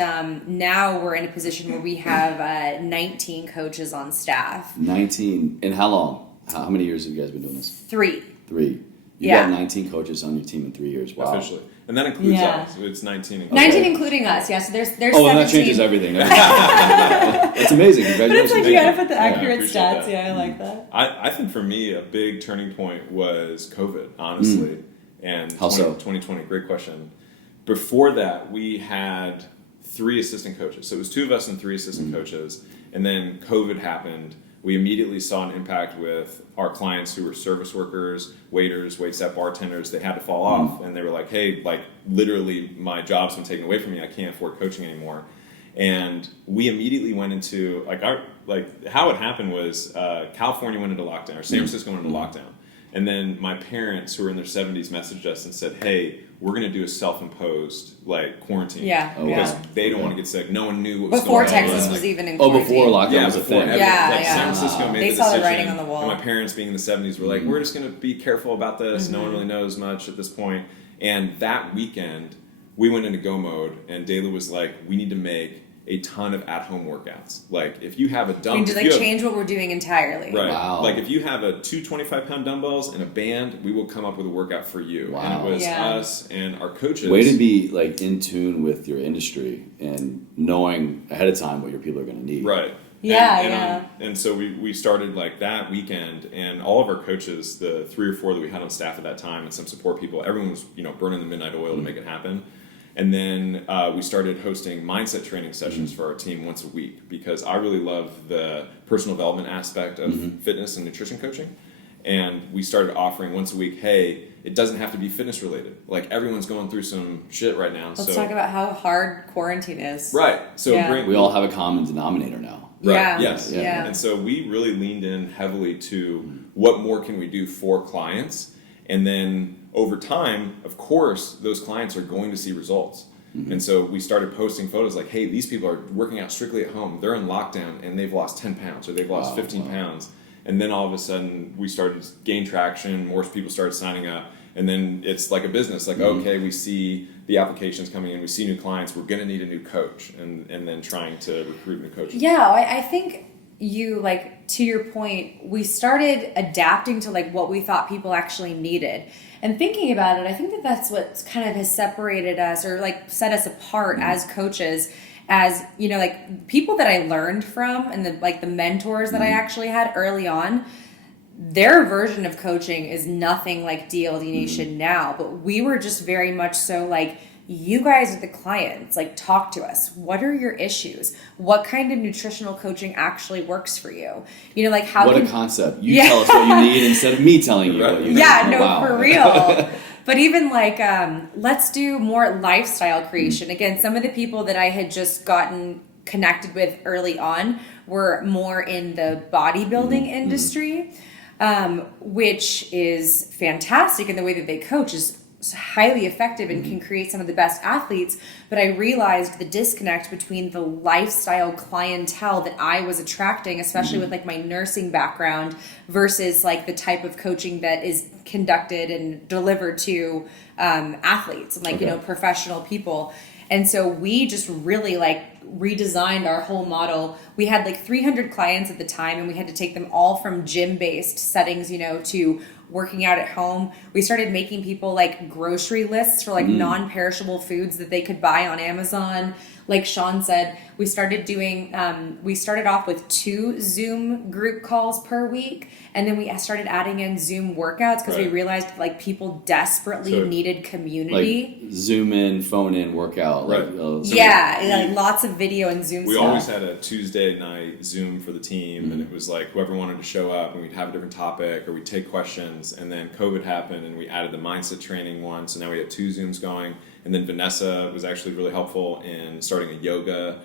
now we're in a position where we have 19 coaches on staff. 19. And how long? How many years have you guys been doing this? 3. 3. You got 19 coaches on your team in 3 years. Wow. Officially. And that includes Yeah. us. It's 19 including 19 including us, yeah. So there's 17. And that changes everything. It's amazing. But Congratulations. it's like you gotta put the Yeah, I accurate appreciate stats. that. Yeah, I like that. I think for me, a big turning point was COVID, honestly. And How so? 2020, great question. Before that, we had 3 assistant coaches. So it was 2 of us and 3 assistant coaches. And then COVID happened. We immediately saw an impact with our clients who were service workers, waiters, waitstaff, bartenders. They had to fall off. And they were like, hey, like literally my job's been taken away from me. I can't afford coaching anymore. And we immediately went into how it happened was California went into lockdown, or San Francisco went into lockdown. And then my parents, who were in their 70s, messaged us and said, hey, we're going to do a self-imposed like quarantine. Yeah. Oh, Because wow. they don't want to get sick. No one knew what was Before going on. Texas Like, was even in Oh, quarantine. before lockdown yeah, was a before thing. everything. Yeah, Like yeah. San Francisco made They the saw the decision. writing on the wall. And my parents, being in the 70s, were like, we're just going to be careful about this. No one really knows much at this point. And that weekend, we went into go mode, and Dala was like, we need to make a ton of at-home workouts. Like, if you have a We dumbbell... need to like change what we're doing entirely. Right. Wow. Like, if you have a 2 25-pound dumbbells and a band, we will come up with a workout for you. Wow. And it was Yeah. us and our coaches. Way to be like in tune with your industry and knowing ahead of time what your people are going to need. Right. Yeah, and, yeah. And so we started like that weekend, and all of our coaches, the 3 or 4 that we had on staff at that time, and some support people, everyone was burning the midnight oil to make it happen. And then we started hosting mindset training sessions for our team once a week, because I really love the personal development aspect of fitness and nutrition coaching. And we started offering once a week, hey, it doesn't have to be fitness related. Like, everyone's going through some shit right now. Let's talk about how hard quarantine is. Right. So Yeah. We all have a common denominator now. Right. Yeah. Yes. Yeah. And so we really leaned in heavily to what more can we do for clients. And then over time, of course, those clients are going to see results. And so we started posting photos like, hey, these people are working out strictly at home. They're in lockdown and they've lost 10 pounds or they've lost 15 pounds. And then all of a sudden we started to gain traction. More people started signing up. And then it's like a business. Like, okay, we see the applications coming in. We see new clients. We're going to need a new coach. And then trying to recruit new coaches. Yeah, I think you, like, to your point, we started adapting to like what we thought people actually needed. And thinking about it, I think that that's what kind of has separated us or like set us apart as coaches, as, you know, like people that I learned from and the mentors that I actually had early on. Their version of coaching is nothing like DLD Nation now, but we were just very much so like, you guys are the clients, like, talk to us. What are your issues? What kind of nutritional coaching actually works for you? You know, like how What a concept. You tell us what you need instead of me telling you what you need. yeah, Oh, no, wow. for real. But even like, let's do more lifestyle creation. Again, some of the people that I had just gotten connected with early on were more in the bodybuilding industry, which is fantastic, and the way that they coach is highly effective and can create some of the best athletes. But I realized the disconnect between the lifestyle clientele that I was attracting, especially with like my nursing background, versus like the type of coaching that is conducted and delivered to athletes and like, you know, professional people. And so we just really like redesigned our whole model. We had like 300 clients at the time, and we had to take them all from gym-based settings, you know, to working out at home. We started making people like grocery lists for like non-perishable foods that they could buy on Amazon. Like Sean said, we started doing, we started off with 2 Zoom group calls per week. And then we started adding in Zoom workouts because we realized like people desperately needed community. Like Zoom in, phone in, workout. Right. Like lots of video and Zoom We stuff. always had a Tuesday night Zoom for the team, and it was like whoever wanted to show up, and we'd have a different topic, or we'd take questions. And then COVID happened, and we added the mindset training one, so now we have 2 Zooms going. And then Vanessa was actually really helpful in starting a yoga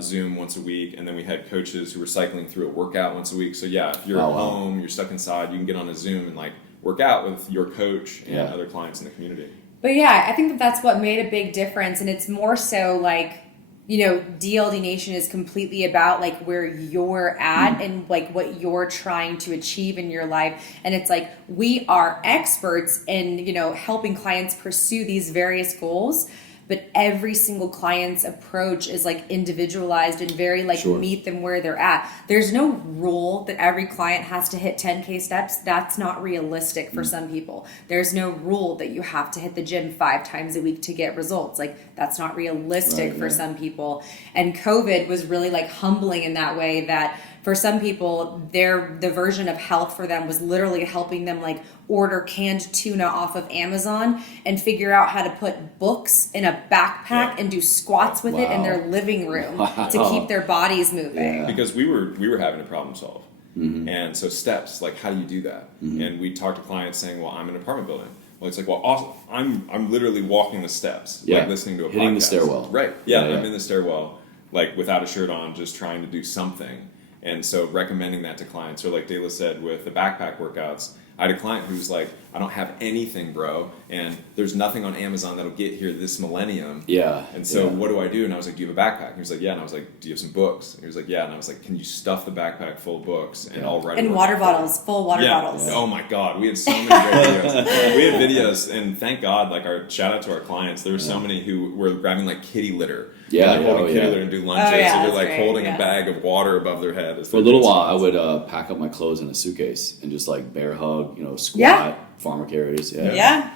Zoom once a week. And then we had coaches who were cycling through a workout once a week. So yeah, if you're at home, you're stuck inside, you can get on a Zoom and like work out with your coach and other clients in the community. But yeah, I think that that's what made a big difference. And it's more so like, you know, DLD Nation is completely about like where you're at and like what you're trying to achieve in your life. And it's like, we are experts in, you know, helping clients pursue these various goals. But every single client's approach is like individualized and very like meet them where they're at. There's no rule that every client has to hit 10K steps. That's not realistic for some people. There's no rule that you have to hit the gym 5 times a week to get results. Like that's not realistic for some people. And COVID was really like humbling in that way that for some people, the version of health for them was literally helping them like order canned tuna off of Amazon and figure out how to put books in a backpack and do squats with it in their living room to keep their bodies moving. Because we were having to problem solve. And so steps, like how do you do that? And we talk to clients saying, well, I'm in an apartment building. Well, it's like, well, awesome. I'm literally walking the steps, like listening to a podcast. Hitting the stairwell. Right. Yeah, I'm in the stairwell, like without a shirt on, just trying to do something. And so recommending that to clients, or like Dala said with the backpack workouts, I had a client who's like, I don't have anything, bro, and there's nothing on Amazon that'll get here this millennium. Yeah. And so what do I do? And I was like, do you have a backpack? And he was like, yeah. And I was like, do you have some books? And he was like, yeah. And I was like, can you stuff the backpack full of books and I'll write And water bottles, full water bottles. Yeah. Oh my God. We had so many great videos. We had videos, and thank God, like our shout out to our clients. There were so many who were grabbing like kitty litter. Yeah, holding kitty litter and do lunges. yeah, so they're like great, holding a bag of water above their head. For a little while, I would pack up my clothes in a suitcase and just like bear hug, you know, squat, farmer carries. Yeah.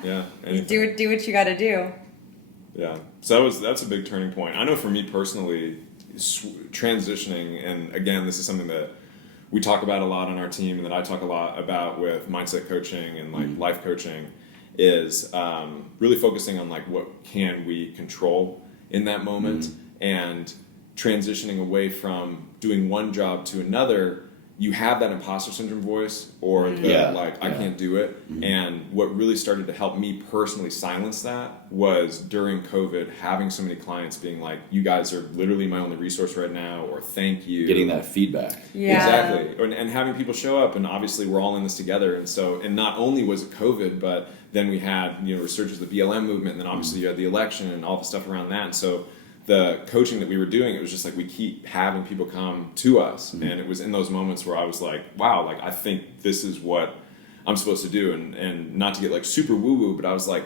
Anything. Do what you got to do. Yeah. So that's a big turning point. I know for me personally, transitioning, and again, this is something that we talk about a lot on our team, and that I talk a lot about with mindset coaching and like life coaching, is really focusing on like what can we control in that moment, and transitioning away from doing one job to another. You have that imposter syndrome voice, or I can't do it. And what really started to help me personally silence that was during COVID, having so many clients being like, you guys are literally my only resource right now, or thank you. Getting that feedback. Yeah. Exactly. And having people show up, and obviously we're all in this together. And so, and not only was it COVID, but then we had, you know, resurgence of the BLM movement, and then obviously you had the election and all the stuff around that. And so the coaching that we were doing, it was just like we keep having people come to us. And it was in those moments where I was like, wow, like I think this is what I'm supposed to do. And not to get like super woo-woo, but I was like,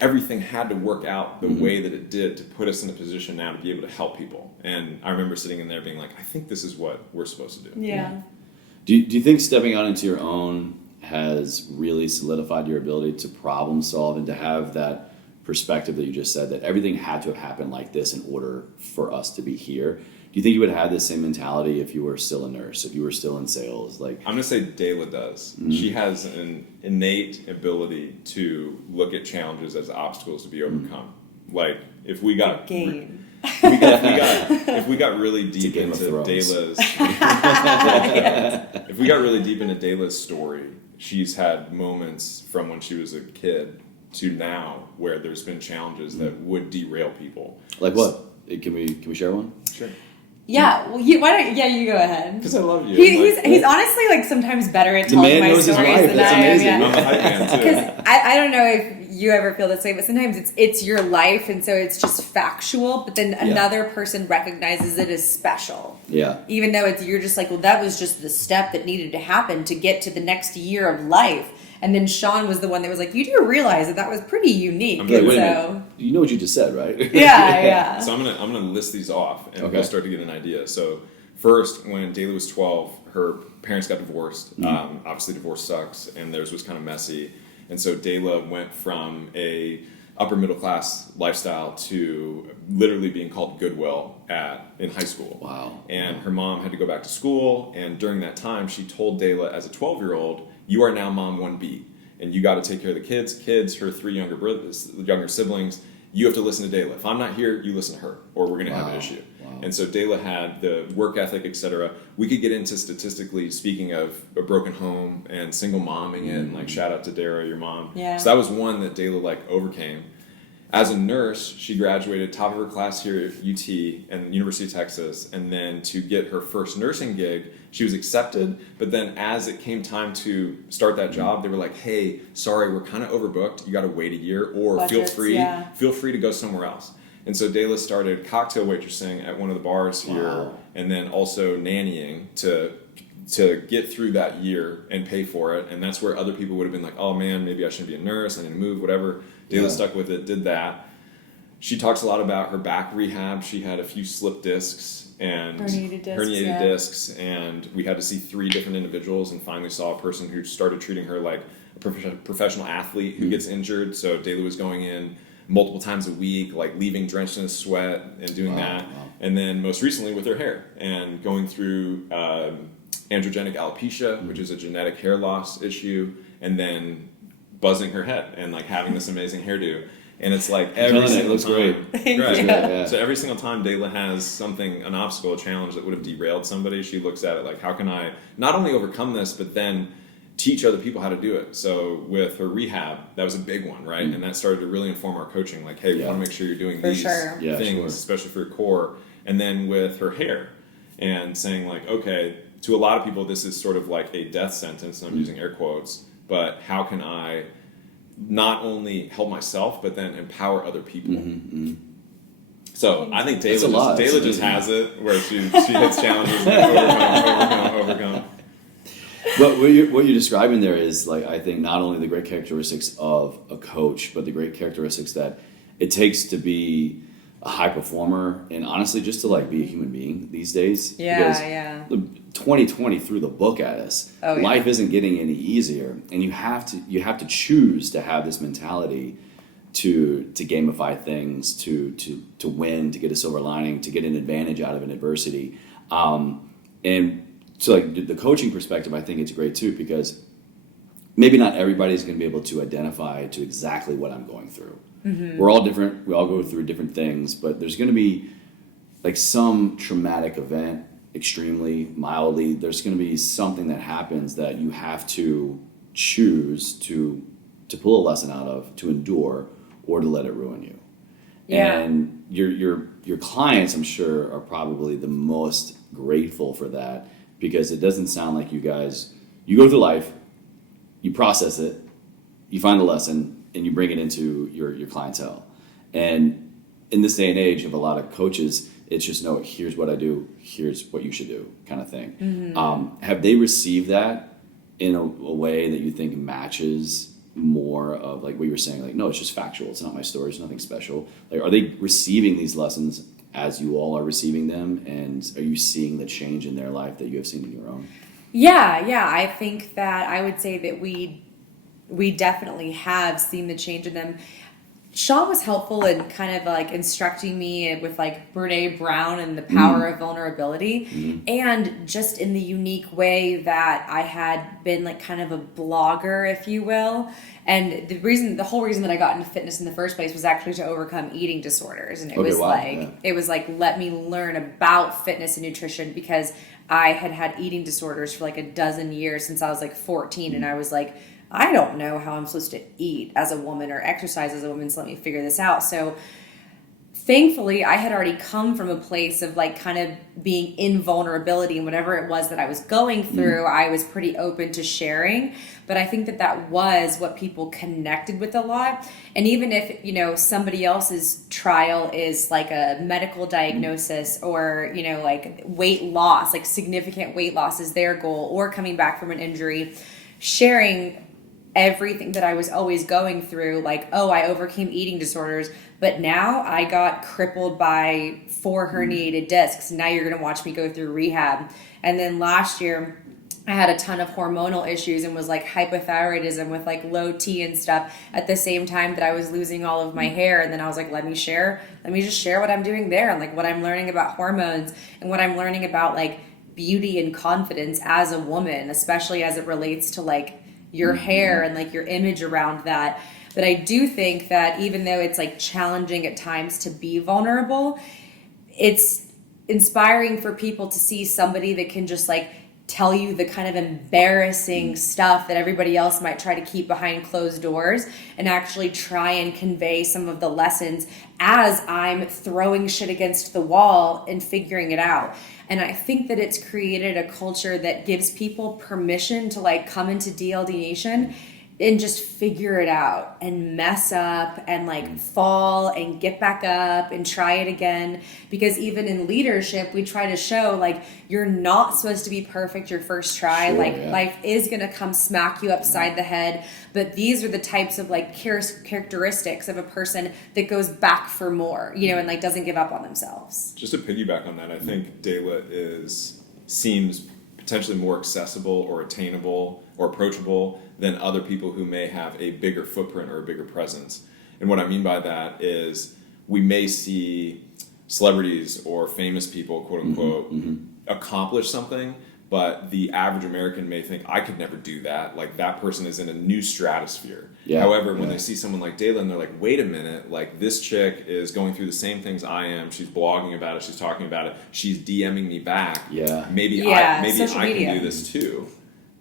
everything had to work out the way that it did to put us in a position now to be able to help people. And I remember sitting in there being like, I think this is what we're supposed to do. Yeah. Do you think stepping out into your own has really solidified your ability to problem solve and to have that perspective that you just said, that everything had to have happened like this in order for us to be here? Do you think you would have this same mentality if you were still a nurse, if you were still in sales? Like, I'm gonna say Dala does. She has an innate ability to look at challenges as obstacles to be overcome. Like if we got if we got really deep into Dala's if we got really deep into Dala's story, she's had moments from when she was a kid to now where there's been challenges that would derail people. Like what? Can we share one? Sure. Yeah, well, you go ahead. Because I love you. He's honestly like sometimes better at telling my stories than I am. I'm a hype man too. Because I don't know if you ever feel this way, but sometimes it's your life, and so it's just factual. But then another person recognizes it as special. Yeah. Even though you're just like, well, that was just the step that needed to happen to get to the next year of life. And then Sean was the one that was like, you do realize that was pretty unique. I'm like, wait a minute. You know what you just said, right? Yeah. So I'm gonna list these off, and we'll start to get an idea. So first, when Dala was 12, her parents got divorced. Obviously, divorce sucks, and theirs was kind of messy. And so Dala went from a upper middle class lifestyle to literally being called Goodwill in high school. Wow. And her mom had to go back to school, and during that time, she told Dala as a 12-year-old, you are now mom 1B, and you got to take care of the kids, her 3 younger siblings. You have to listen to Dala. If I'm not here, you listen to her, or we're going to have an issue. Wow. And so Dala had the work ethic, etc. We could get into statistically speaking of a broken home and single momming it, and like shout out to Dara, your mom. Yeah. So that was one that Dala like overcame. As a nurse, she graduated top of her class here at UT and University of Texas, and then to get her first nursing gig, she was accepted, but then as it came time to start that job, they were like, hey, sorry, we're kind of overbooked, you gotta wait a year, or Budgets, feel free to go somewhere else. And so Dala started cocktail waitressing at one of the bars here, Wow. and then also nannying to get through that year and pay for it. And that's where other people would have been like, oh man, maybe I shouldn't be a nurse, I need to move, whatever. Dala stuck with it, did that. She talks a lot about her back rehab. She had a few slip discs and herniated discs, and we had to see 3 different individuals and finally saw a person who started treating her like a professional athlete who gets injured. So Dala was going in multiple times a week, like leaving drenched in sweat and doing that. Wow. And then most recently with her hair and going through androgenic alopecia, which is a genetic hair loss issue, and then buzzing her head and like having this amazing hairdo. And it's like every single time, right? So every single time Dala has something, an obstacle, a challenge that would have derailed somebody, she looks at it like, how can I not only overcome this, but then teach other people how to do it. So with her rehab, that was a big one, right? And that started to really inform our coaching. Like, hey, we want to make sure you're doing these things, especially for your core. And then with her hair, and saying like, okay, to a lot of people, this is sort of like a death sentence, and I'm using air quotes, but how can I not only help myself, but then empower other people? So I think Dala just has it, where she hits challenges and overcome. But what you're describing there is, like, I think not only the great characteristics of a coach, but the great characteristics that it takes to be a high performer, and honestly just to like be a human being these days. Because 2020 threw the book at us. Life isn't getting any easier, and you have to choose to have this mentality to gamify things, to win, to get a silver lining, to get an advantage out of an adversity. And so like the coaching perspective, I think it's great too, because maybe not everybody's going to be able to identify to exactly what I'm going through. We're all different. We all go through different things, but there's going to be like some traumatic event, extremely, mildly. There's going to be something that happens that you have to choose to pull a lesson out of, to endure, or to let it ruin you. And your clients, I'm sure, are probably the most grateful for that, because it doesn't sound like you go through life, you process it, you find the lesson, and you bring it into your clientele. And in this day and age of a lot of coaches, it's just, no, here's what I do, here's what you should do, kind of thing. Have they received that in a way that you think matches more of like what you were saying, like, no, it's just factual, it's not my story, it's nothing special? Like, are they receiving these lessons as you all are receiving them, and are you seeing the change in their life that you have seen in your own? I think that I would say that we definitely have seen the change in them. Sean was helpful in kind of like instructing me with like Brene Brown and the power of vulnerability, and just in the unique way that I had been like kind of a blogger, if you will. And the whole reason that I got into fitness in the first place was actually to overcome eating disorders. And it was like, let me learn about fitness and nutrition, because I had eating disorders for like a dozen years since I was like 14. And I was like, I don't know how I'm supposed to eat as a woman or exercise as a woman, so let me figure this out. So thankfully, I had already come from a place of like kind of being in vulnerability, and whatever it was that I was going through, I was pretty open to sharing. But I think that was what people connected with a lot. And even if, somebody else's trial is like a medical diagnosis, or, like weight loss, like significant weight loss is their goal, or coming back from an injury, sharing everything that I was always going through, like, oh, I overcame eating disorders, but now I got crippled by 4 herniated discs. Now you're going to watch me go through rehab. And then last year, I had a ton of hormonal issues and was like hypothyroidism with like low T and stuff at the same time that I was losing all of my hair. And then I was like, let me just share what I'm doing there, and like what I'm learning about hormones and what I'm learning about like beauty and confidence as a woman, especially as it relates to like your hair and like your image around that. But I do think that even though it's like challenging at times to be vulnerable, it's inspiring for people to see somebody that can just like tell you the kind of embarrassing stuff that everybody else might try to keep behind closed doors, and actually try and convey some of the lessons as I'm throwing shit against the wall and figuring it out. And I think that it's created a culture that gives people permission to like come into DLD Nation and just figure it out and mess up and like fall and get back up and try it again. Because even in leadership, we try to show like you're not supposed to be perfect your first try. Sure, like yeah. life is going to come smack you upside the head. But these are the types of like characteristics of a person that goes back for more, you know, and like doesn't give up on themselves. Just to piggyback on that, I think Dala seems potentially more accessible or attainable or approachable than other people who may have a bigger footprint or a bigger presence. And what I mean by that is we may see celebrities or famous people, quote unquote, accomplish something, but the average American may think, I could never do that. Like that person is in a new stratosphere. Yeah, However, when they see someone like Dala and they're like, wait a minute, like this chick is going through the same things I am. She's blogging about it. She's talking about it. She's DMing me back. Yeah. Maybe social I media. can do this too,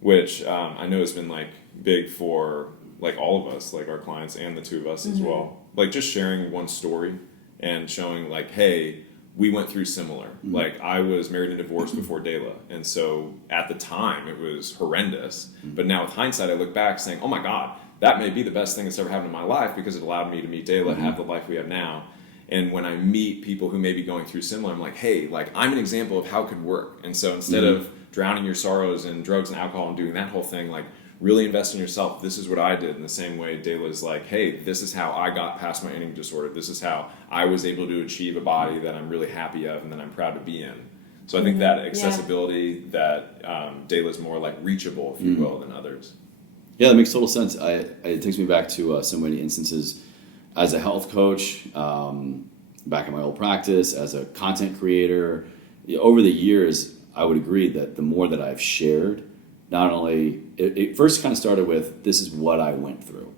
which I know has been like big for like all of us, like our clients and the two of us as well. Like just sharing one story and showing like, hey, we went through similar. Like I was married and divorced before Dala. And so at the time it was horrendous. But now with hindsight, I look back saying, oh my God, that may be the best thing that's ever happened in my life because it allowed me to meet Dala, have the life we have now. And when I meet people who may be going through similar, I'm like, hey, like I'm an example of how it could work. And so instead of drowning your sorrows in drugs and alcohol and doing that whole thing, like really invest in yourself. This is what I did. In the same way, Dala's like, hey, this is how I got past my eating disorder. This is how I was able to achieve a body that I'm really happy of and that I'm proud to be in. So I think that accessibility, that Dala's more like reachable, if you will, than others. Yeah, that makes total sense. It takes me back to so many instances as a health coach, back in my old practice, as a content creator. Over the years, I would agree that the more that I've shared, not only, it first kind of started with, this is what I went through.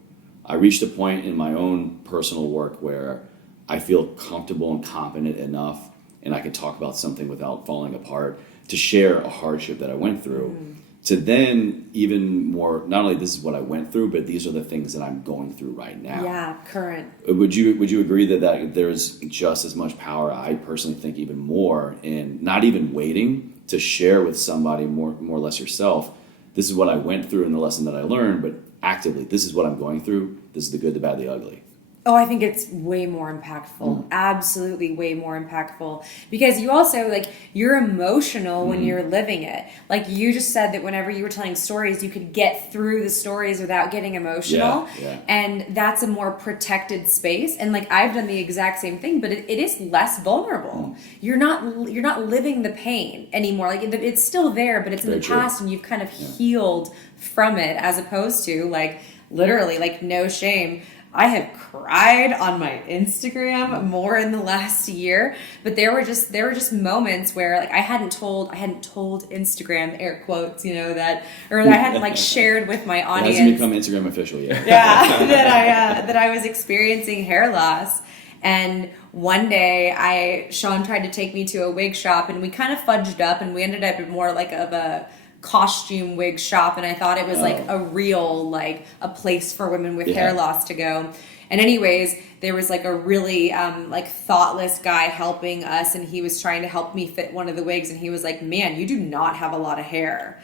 I reached a point in my own personal work where I feel comfortable and competent enough, and I can talk about something without falling apart, to share a hardship that I went through. To then even more, not only this is what I went through, but these are the things that I'm going through right now. Yeah, current. Would you agree that there's just as much power, I personally think even more, in not even waiting to share with somebody, more or less yourself, this is what I went through and the lesson that I learned, but actively, this is what I'm going through, this is the good, the bad, the ugly. Oh, I think it's way more impactful. Absolutely way more impactful. Because you also, like, you're emotional when you're living it. Like, you just said that whenever you were telling stories, you could get through the stories without getting emotional. Yeah. And that's a more protected space. And, like, I've done the exact same thing, but it is less vulnerable. You're not living the pain anymore. Like, it's still there, but it's in Very the true. past, and you've kind of healed from it, as opposed to, like, literally, like, no shame. I have cried on my Instagram more in the last year, but there were just moments where like I hadn't told Instagram, air quotes, you know, that, or I hadn't like shared with my It audience. hasn't become Instagram official yet. Yeah, that I was experiencing hair loss. And one day Sean tried to take me to a wig shop, and we kind of fudged up, and we ended up at more like of a costume wig shop, and I thought it was like a real, like a place for women with hair loss to go. And anyways, there was like a really like thoughtless guy helping us, and he was trying to help me fit one of the wigs, and he was like, man, you do not have a lot of hair.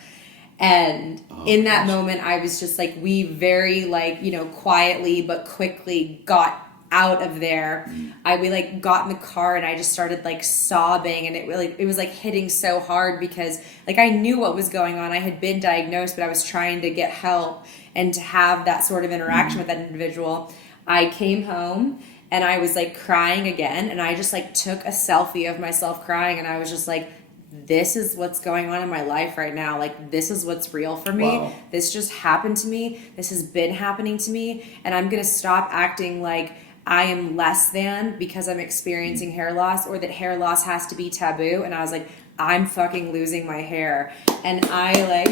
And in that moment, I was just like, we very like, you know, quietly but quickly got out of there. We like got in the car, and I just started like sobbing, and it was like hitting so hard because like I knew what was going on. I had been diagnosed, but I was trying to get help, and to have that sort of interaction with that individual. I came home and I was like crying again, and I just like took a selfie of myself crying, and I was just like, this is what's going on in my life right now. Like, this is what's real for me. Wow. This just happened to me. This has been happening to me, and I'm going to stop acting like I am less than because I'm experiencing hair loss, or that hair loss has to be taboo. And I was like, I'm fucking losing my hair. And I like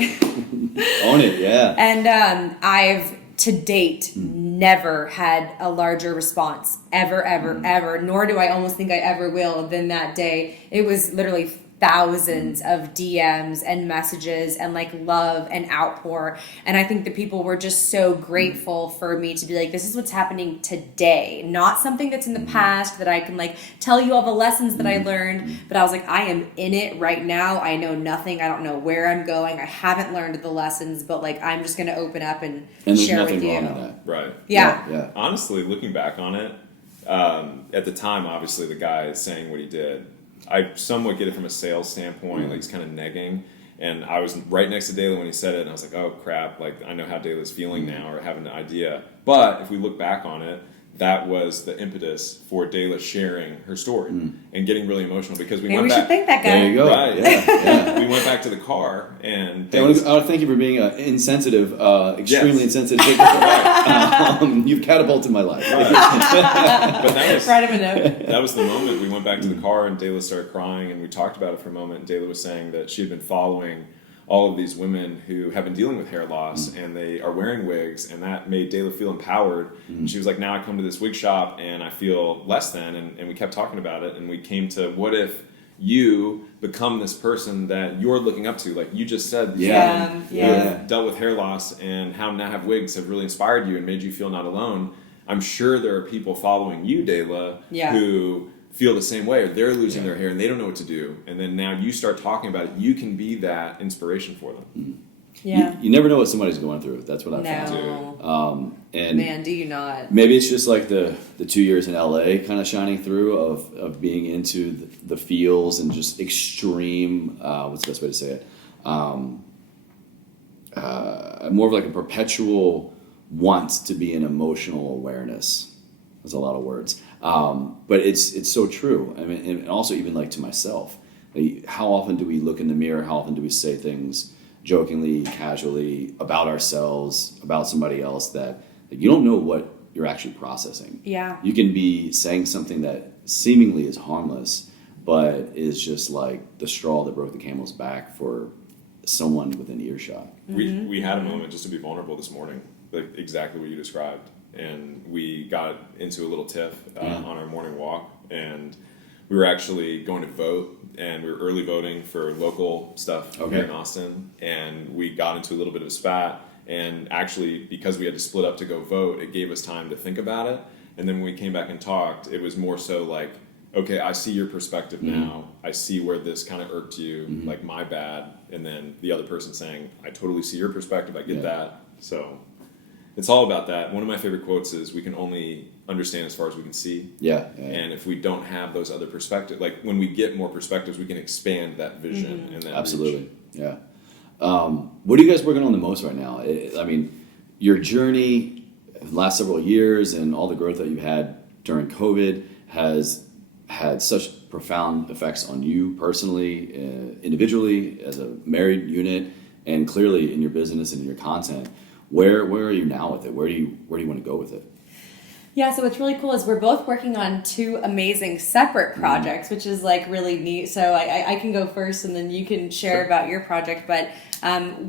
Own it, yeah. And I've to date never had a larger response ever, nor do I almost think I ever will than that day. It was literally thousands of DMs and messages and like love and outpour. And I think the people were just so grateful for me to be like, this is what's happening today, not something that's in the past that I can like tell you all the lessons that I learned. But I was like, I am in it right now. I know nothing. I don't know where I'm going. I haven't learned the lessons, but like, I'm just going to open up and there's share nothing with you. wrong with that. Right. Yeah. Honestly, looking back on it, at the time, obviously, the guy saying what he did, I somewhat get it from a sales standpoint, like he's kind of negging. And I was right next to Dala when he said it, and I was like, oh, crap, like I know how Dala's feeling now or having an idea. But if we look back on it, that was the impetus for Dala sharing her story and getting really emotional because we Maybe went we back. should thank that guy. There you go. Right. Yeah. We went back to the car and Hey, I want to thank you for being insensitive, extremely insensitive. You've catapulted my life. Right. But that was, Write him a note. that was the moment we went back to the car and Dala started crying and we talked about it for a moment. Dala was saying that she had been following all of these women who have been dealing with hair loss and they are wearing wigs, and that made Dala feel empowered. And she was like, now I come to this wig shop and I feel less than, and we kept talking about it, and we came to, what if you become this person that you're looking up to? Like you just said, these women who have dealt with hair loss and how now have wigs have really inspired you and made you feel not alone. I'm sure there are people following you, Dala, who feel the same way, or they're losing their hair and they don't know what to do, and then now you start talking about it, you can be that inspiration for them. You never know what somebody's going through. That's what I found. No. And Man, do you not? maybe it's just like the 2 years in LA kind of shining through of being into the feels and just extreme, what's the best way to say it? More of like a perpetual want to be in emotional awareness. That's a lot of words. But it's so true. I mean, and also even like to myself, like, how often do we look in the mirror? How often do we say things jokingly, casually about ourselves, about somebody else that like, you don't know what you're actually processing. Yeah. You can be saying something that seemingly is harmless, but is just like the straw that broke the camel's back for someone within earshot. We had a moment just to be vulnerable this morning, like exactly what you described. And we got into a little tiff on our morning walk, and we were actually going to vote, and we were early voting for local stuff here in Austin, and we got into a little bit of a spat, and actually because we had to split up to go vote, it gave us time to think about it, and then when we came back and talked, it was more so like, okay, I see your perspective now, I see where this kind of irked you, like my bad, and then the other person saying, I totally see your perspective, I get that, so... It's all about that. One of my favorite quotes is, we can only understand as far as we can see. And if we don't have those other perspectives, like when we get more perspectives, we can expand that vision and that Absolutely. reach. What are you guys working on the most right now? I mean, your journey the last several years and all the growth that you've had during COVID has had such profound effects on you personally, individually, as a married unit, and clearly in your business and in your content. Where are you now with it? Where do you want to go with it? Yeah, so what's really cool is we're both working on two amazing separate projects, which is like really neat. So I can go first and then you can share about your project. But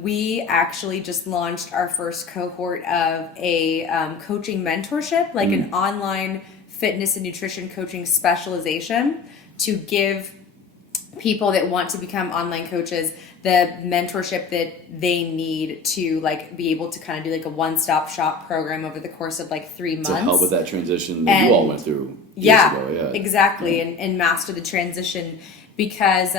we actually just launched our first cohort of a coaching mentorship, like an online fitness and nutrition coaching specialization to give people that want to become online coaches the mentorship that they need to like be able to kind of do like a one-stop shop program over the course of like 3 months to help with that transition that you all went through years ago. Exactly. And master the transition, because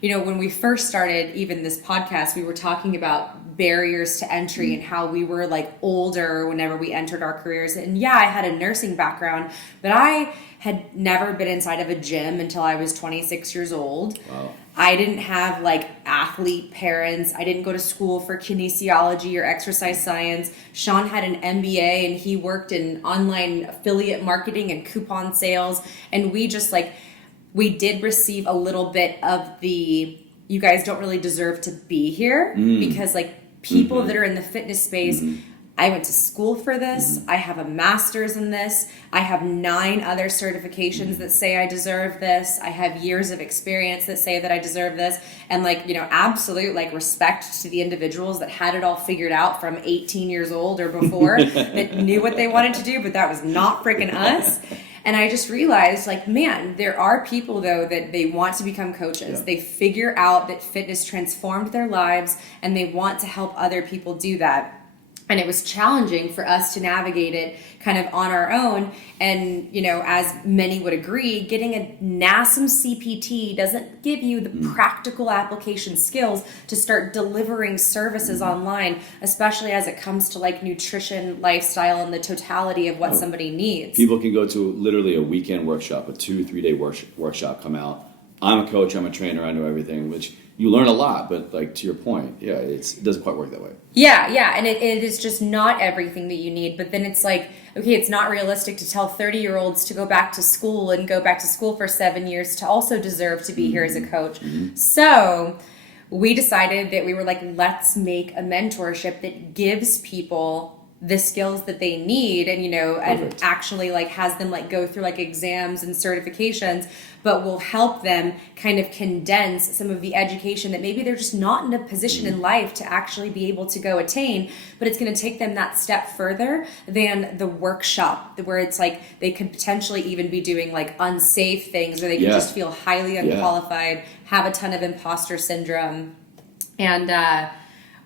when we first started even this podcast, we were talking about barriers to entry and how we were like older whenever we entered our careers. And I had a nursing background, but I had never been inside of a gym until I was 26 years old. Wow. I didn't have like athlete parents. I didn't go to school for kinesiology or exercise science. Sean had an MBA and he worked in online affiliate marketing and coupon sales. And we just we did receive a little bit of the, you guys don't really deserve to be here, because people that are in the fitness space, I went to school for this. I have a master's in this. I have 9 other certifications that say I deserve this. I have years of experience that say that I deserve this. And absolute respect to the individuals that had it all figured out from 18 years old or before that knew what they wanted to do, but that was not freaking us. And I just realized, like, man, there are people, though, that they want to become coaches. Yeah. They figure out that fitness transformed their lives, and they want to help other people do that. And it was challenging for us to navigate it kind of on our own. And, you know, as many would agree, getting a NASM CPT doesn't give you the practical application skills to start delivering services online, especially as it comes to like nutrition, lifestyle, and the totality of what somebody needs. People can go to literally a weekend workshop, a 2-3 day workshop, come out. I'm a coach, I'm a trainer, I know everything, which you learn a lot, but like to your point, yeah, it doesn't quite work that way. Yeah, and it is just not everything that you need. But then it's like, okay, it's not realistic to tell 30-year-olds to go back to school and go back to school for 7 years to also deserve to be here as a coach. So we decided that we were like, let's make a mentorship that gives people the skills that they need, and, you know, and Perfect. actually like has them like go through like exams and certifications, but will help them kind of condense some of the education that maybe they're just not in a position in life to actually be able to go attain, but it's going to take them that step further than the workshop, where it's like they could potentially even be doing like unsafe things, or they can just feel highly unqualified, have a ton of imposter syndrome. And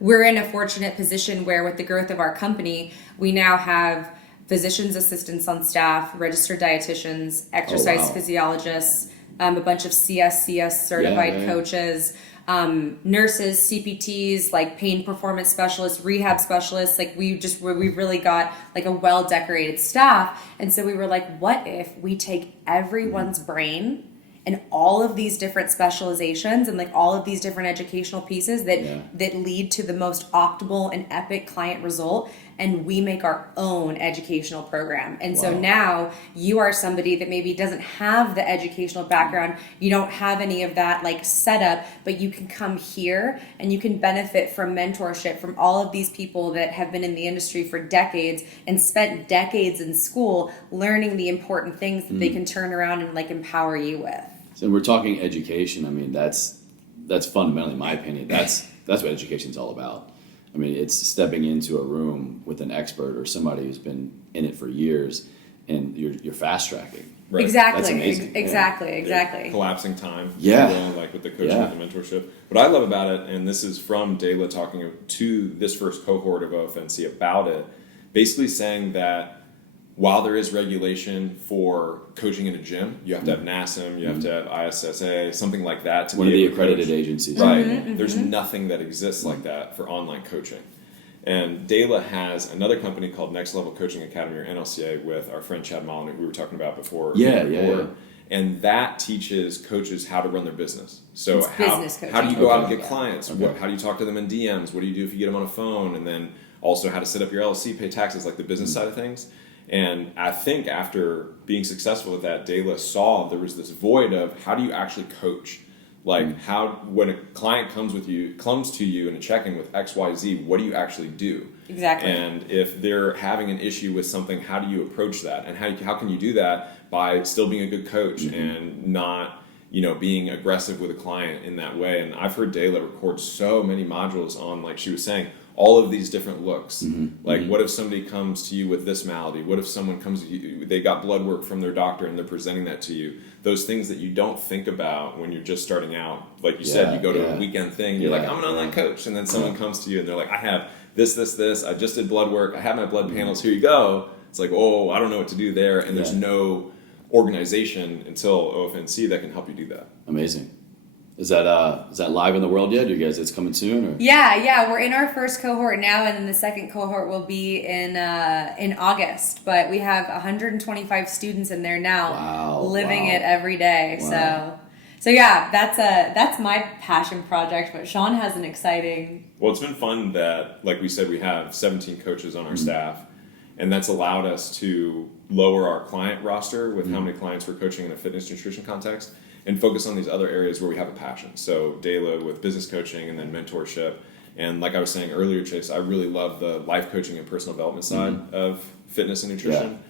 we're in a fortunate position where, with the growth of our company, we now have physician's assistants on staff, registered dietitians, exercise physiologists, a bunch of CSCS certified coaches, nurses, CPTs, like pain performance specialists, rehab specialists. Like we really got like a well decorated staff. And so we were like, what if we take everyone's brain and all of these different specializations and like all of these different educational pieces that lead to the most optimal and epic client result, and we make our own educational program. And so now you are somebody that maybe doesn't have the educational background, you don't have any of that like setup, but you can come here and you can benefit from mentorship from all of these people that have been in the industry for decades and spent decades in school learning the important things that they can turn around and like empower you with. So we're talking education. I mean, that's fundamentally, in my opinion, that's what education's all about. I mean, it's stepping into a room with an expert or somebody who's been in it for years, and you're fast tracking. Right. Exactly. That's amazing. Exactly. Collapsing time. Yeah. You know, like with the coaching and the mentorship. What I love about it, and this is from Dala talking to this first cohort of OFNC about it, basically saying that while there is regulation for coaching in a gym, you have to have NASM, you have to have ISSA, something like that to One of be the able to accredited coach. agencies. Right. There's nothing that exists like that for online coaching. And Dala has another company called Next Level Coaching Academy, or NLCA, with our friend Chad Molyneux, who we were talking about before. Yeah. And that teaches coaches how to run their business. So It's business coaching. how do you go out and get Yeah. clients? Okay. How do you talk to them in DMs? What do you do if you get them on a phone? And then also how to set up your LLC, pay taxes, like the business side of things. And I think after being successful with that, Dala saw there was this void of how do you actually coach? Like how, when a client comes to you in a check-in with XYZ, what do you actually do? Exactly. And if they're having an issue with something, how do you approach that? And how can you do that by still being a good coach and not, being aggressive with a client in that way? And I've heard Dala record so many modules on, like she was saying, all of these different looks. Like, what if somebody comes to you with this malady? What if someone comes to you, they got blood work from their doctor and they're presenting that to you? Those things that you don't think about when you're just starting out. Like you said, you go to a weekend thing, you're like, I'm an online coach. And then someone comes to you and they're like, I have this. I just did blood work. I have my blood panels. Here you go. It's like, oh, I don't know what to do there. And there's no organization until OFNC that can help you do that. Amazing. Is that live in the world yet? You guys, it's coming soon? Or? Yeah, we're in our first cohort now, and then the second cohort will be in August. But we have 125 students in there now, living it every day. Wow. So yeah, that's my passion project. But Sean has an exciting. Well, it's been fun that, like we said, we have 17 coaches on our staff, and that's allowed us to lower our client roster with how many clients we're coaching in a fitness nutrition context, and focus on these other areas where we have a passion. So Dala with business coaching and then mentorship. And like I was saying earlier, Chase, I really love the life coaching and personal development side of fitness and nutrition.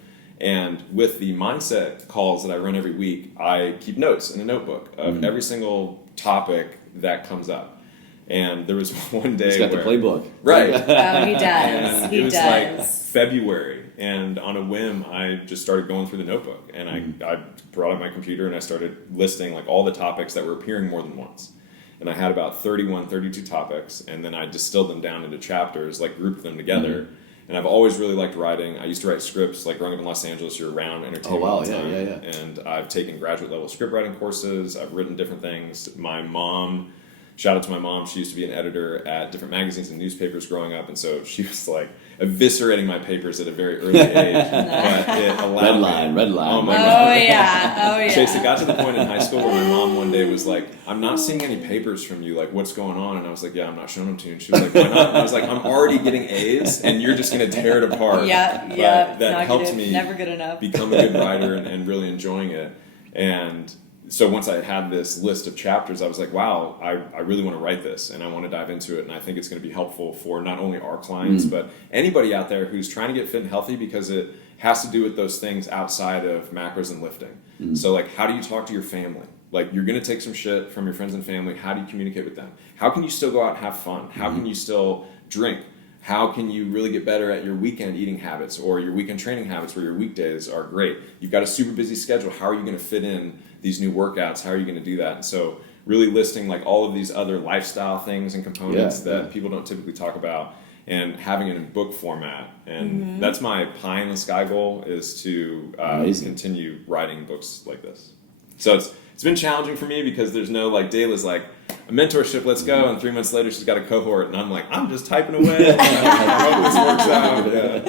Yeah. And with the mindset calls that I run every week, I keep notes in a notebook of every single topic that comes up. And there was one day He's got the playbook. Right. Oh, he does. And it was like February, and on a whim, I just started going through the notebook, and I brought out my computer and I started listing like all the topics that were appearing more than once. And I had about 32 topics, and then I distilled them down into chapters, like grouped them together. And I've always really liked writing. I used to write scripts, like growing up in Los Angeles, you're around entertainment all the time. Yeah. And I've taken graduate level script writing courses. I've written different things. My mom, shout out to my mom, she used to be an editor at different magazines and newspapers growing up, and so she was like eviscerating my papers at a very early age. But it allowed red line. Oh my God. Oh yeah. Chase, it got to the point in high school where my mom one day was like, I'm not seeing any papers from you, like what's going on? And I was like, yeah, I'm not showing them to you. And she was like, why not? And I was like, I'm already getting A's and you're just going to tear it apart. Yeah. That helped me never good enough. become a good writer and really enjoying it. And so once I had this list of chapters, I was like, wow, I really want to write this and I want to dive into it. And I think it's going to be helpful for not only our clients, but anybody out there who's trying to get fit and healthy, because it has to do with those things outside of macros and lifting. So like, how do you talk to your family? Like, you're going to take some shit from your friends and family. How do you communicate with them? How can you still go out and have fun? How can you still drink? How can you really get better at your weekend eating habits or your weekend training habits where your weekdays are great? You've got a super busy schedule. How are you going to fit in these new workouts? How are you going to do that? And so really listing like all of these other lifestyle things and components that people don't typically talk about, and having it in book format. And that's my pie in the sky goal, is to continue writing books like this. So it's been challenging for me because there's no like, Dala's like, a mentorship, let's go, and 3 months later she's got a cohort, and I'm like, I'm just typing away. I hope this works out. Yeah.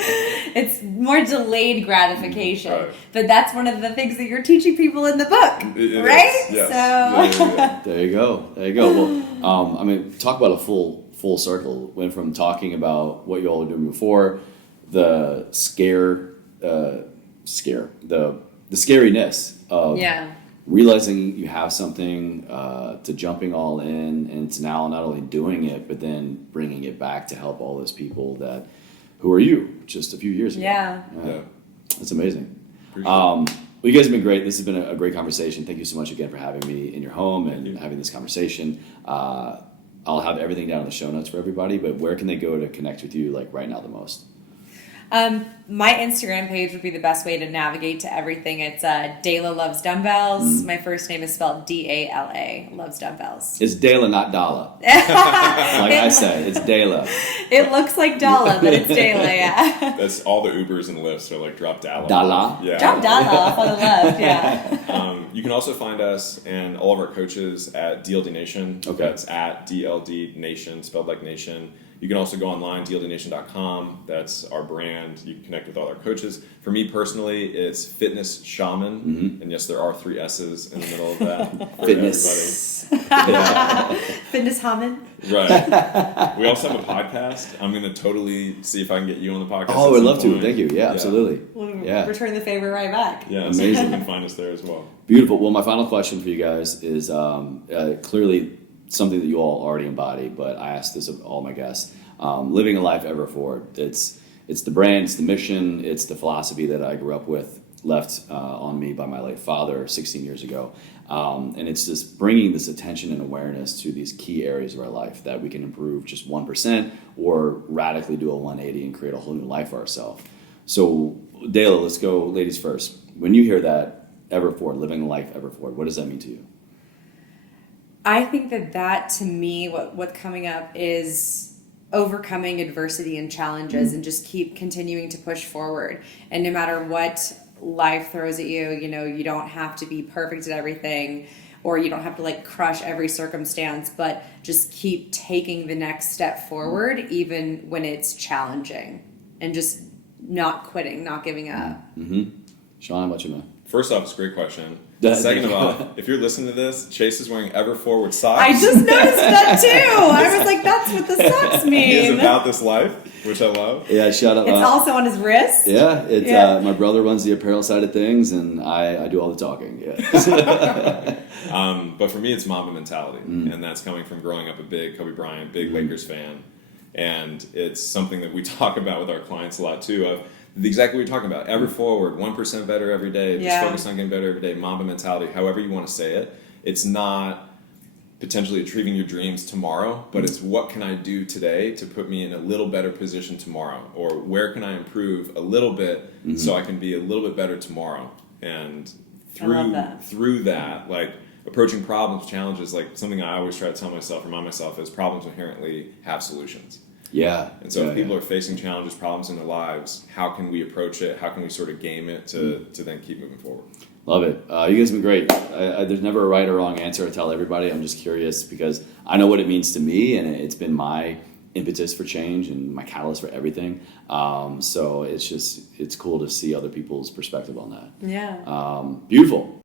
It's more delayed gratification, Right. but that's one of the things that you're teaching people in the book, It right? is, yes. So Yeah. There you go. Well, I mean, talk about a full circle. Went from talking about what you all were doing before, the the scariness of realizing you have something, to jumping all in, and to now not only doing it, but then bringing it back to help all those people who are you just a few years ago. Yeah. That's amazing. Well, you guys have been great. This has been a great conversation. Thank you so much again for having me in your home and having this conversation. I'll have everything down in the show notes for everybody, but where can they go to connect with you like right now the most? My Instagram page would be the best way to navigate to everything. It's Dala Loves Dumbbells. My first name is spelled Dala, Loves Dumbbells. It's Dala, not Dala. Like I say, it's Dala. It looks like Dala, but it's Dala, yeah. That's all the Ubers and Lyfts are like, drop Dala. Dala? Yeah. Drop Dala off on the left, yeah. You can also find us and all of our coaches at DLD Nation. Okay. That's at DLD Nation, spelled like nation. You can also go online, dldnation.com. That's our brand. You can connect with all our coaches. For me personally, it's Fitness Shaman. And yes, there are 3 S's in the middle of that. For Fitness. Fitness Haman. Right. We also have a podcast. I'm going to totally see if I can get you on the podcast. Oh, I'd love to. Thank you. Yeah, absolutely. We'll Yeah. return the favor right back. Yeah, Amazing. so you can find us there as well. Beautiful. Well, my final question for you guys is clearly something that you all already embody, but I ask this of all my guests. Living a life ever forward. It's the brand, it's the mission, it's the philosophy that I grew up with, left on me by my late father 16 years ago. And it's just bringing this attention and awareness to these key areas of our life that we can improve just 1% or radically do a 180 and create a whole new life for ourselves. So, Dala, let's go ladies first. When you hear that, ever forward, living a life ever forward, what does that mean to you? I think that to me, what's coming up is overcoming adversity and challenges and just keep continuing to push forward. And no matter what life throws at you, you don't have to be perfect at everything, or you don't have to like crush every circumstance, but just keep taking the next step forward, even when it's challenging, and just not quitting, not giving up. Sean, how about you, man? First off, it's a great question. Second of all, if you're listening to this, Chase is wearing ever forward socks. I just noticed that too. I was like, that's what the socks mean. He is about this life, which I love. Yeah, shout out. It's also on his wrist. Yeah, it's my brother runs the apparel side of things, and I do all the talking. Yeah. But for me, it's Mamba mentality, and that's coming from growing up a big Kobe Bryant, big Lakers fan, and it's something that we talk about with our clients a lot too. Of exactly what you're talking about, ever forward, 1% better every day. Just focus on getting better every day. Mamba mentality, however you want to say it. It's not potentially achieving your dreams tomorrow, but it's what can I do today to put me in a little better position tomorrow, or where can I improve a little bit so I can be a little bit better tomorrow. And through that, like approaching problems, challenges, like something I always try to tell myself, remind myself, is problems inherently have solutions. Yeah. And so if people are facing challenges, problems in their lives, how can we approach it? How can we sort of game it to then keep moving forward? Love it. You guys have been great. There's never a right or wrong answer to tell everybody. I'm just curious because I know what it means to me, and it's been my impetus for change and my catalyst for everything. So it's cool to see other people's perspective on that. Yeah. Beautiful.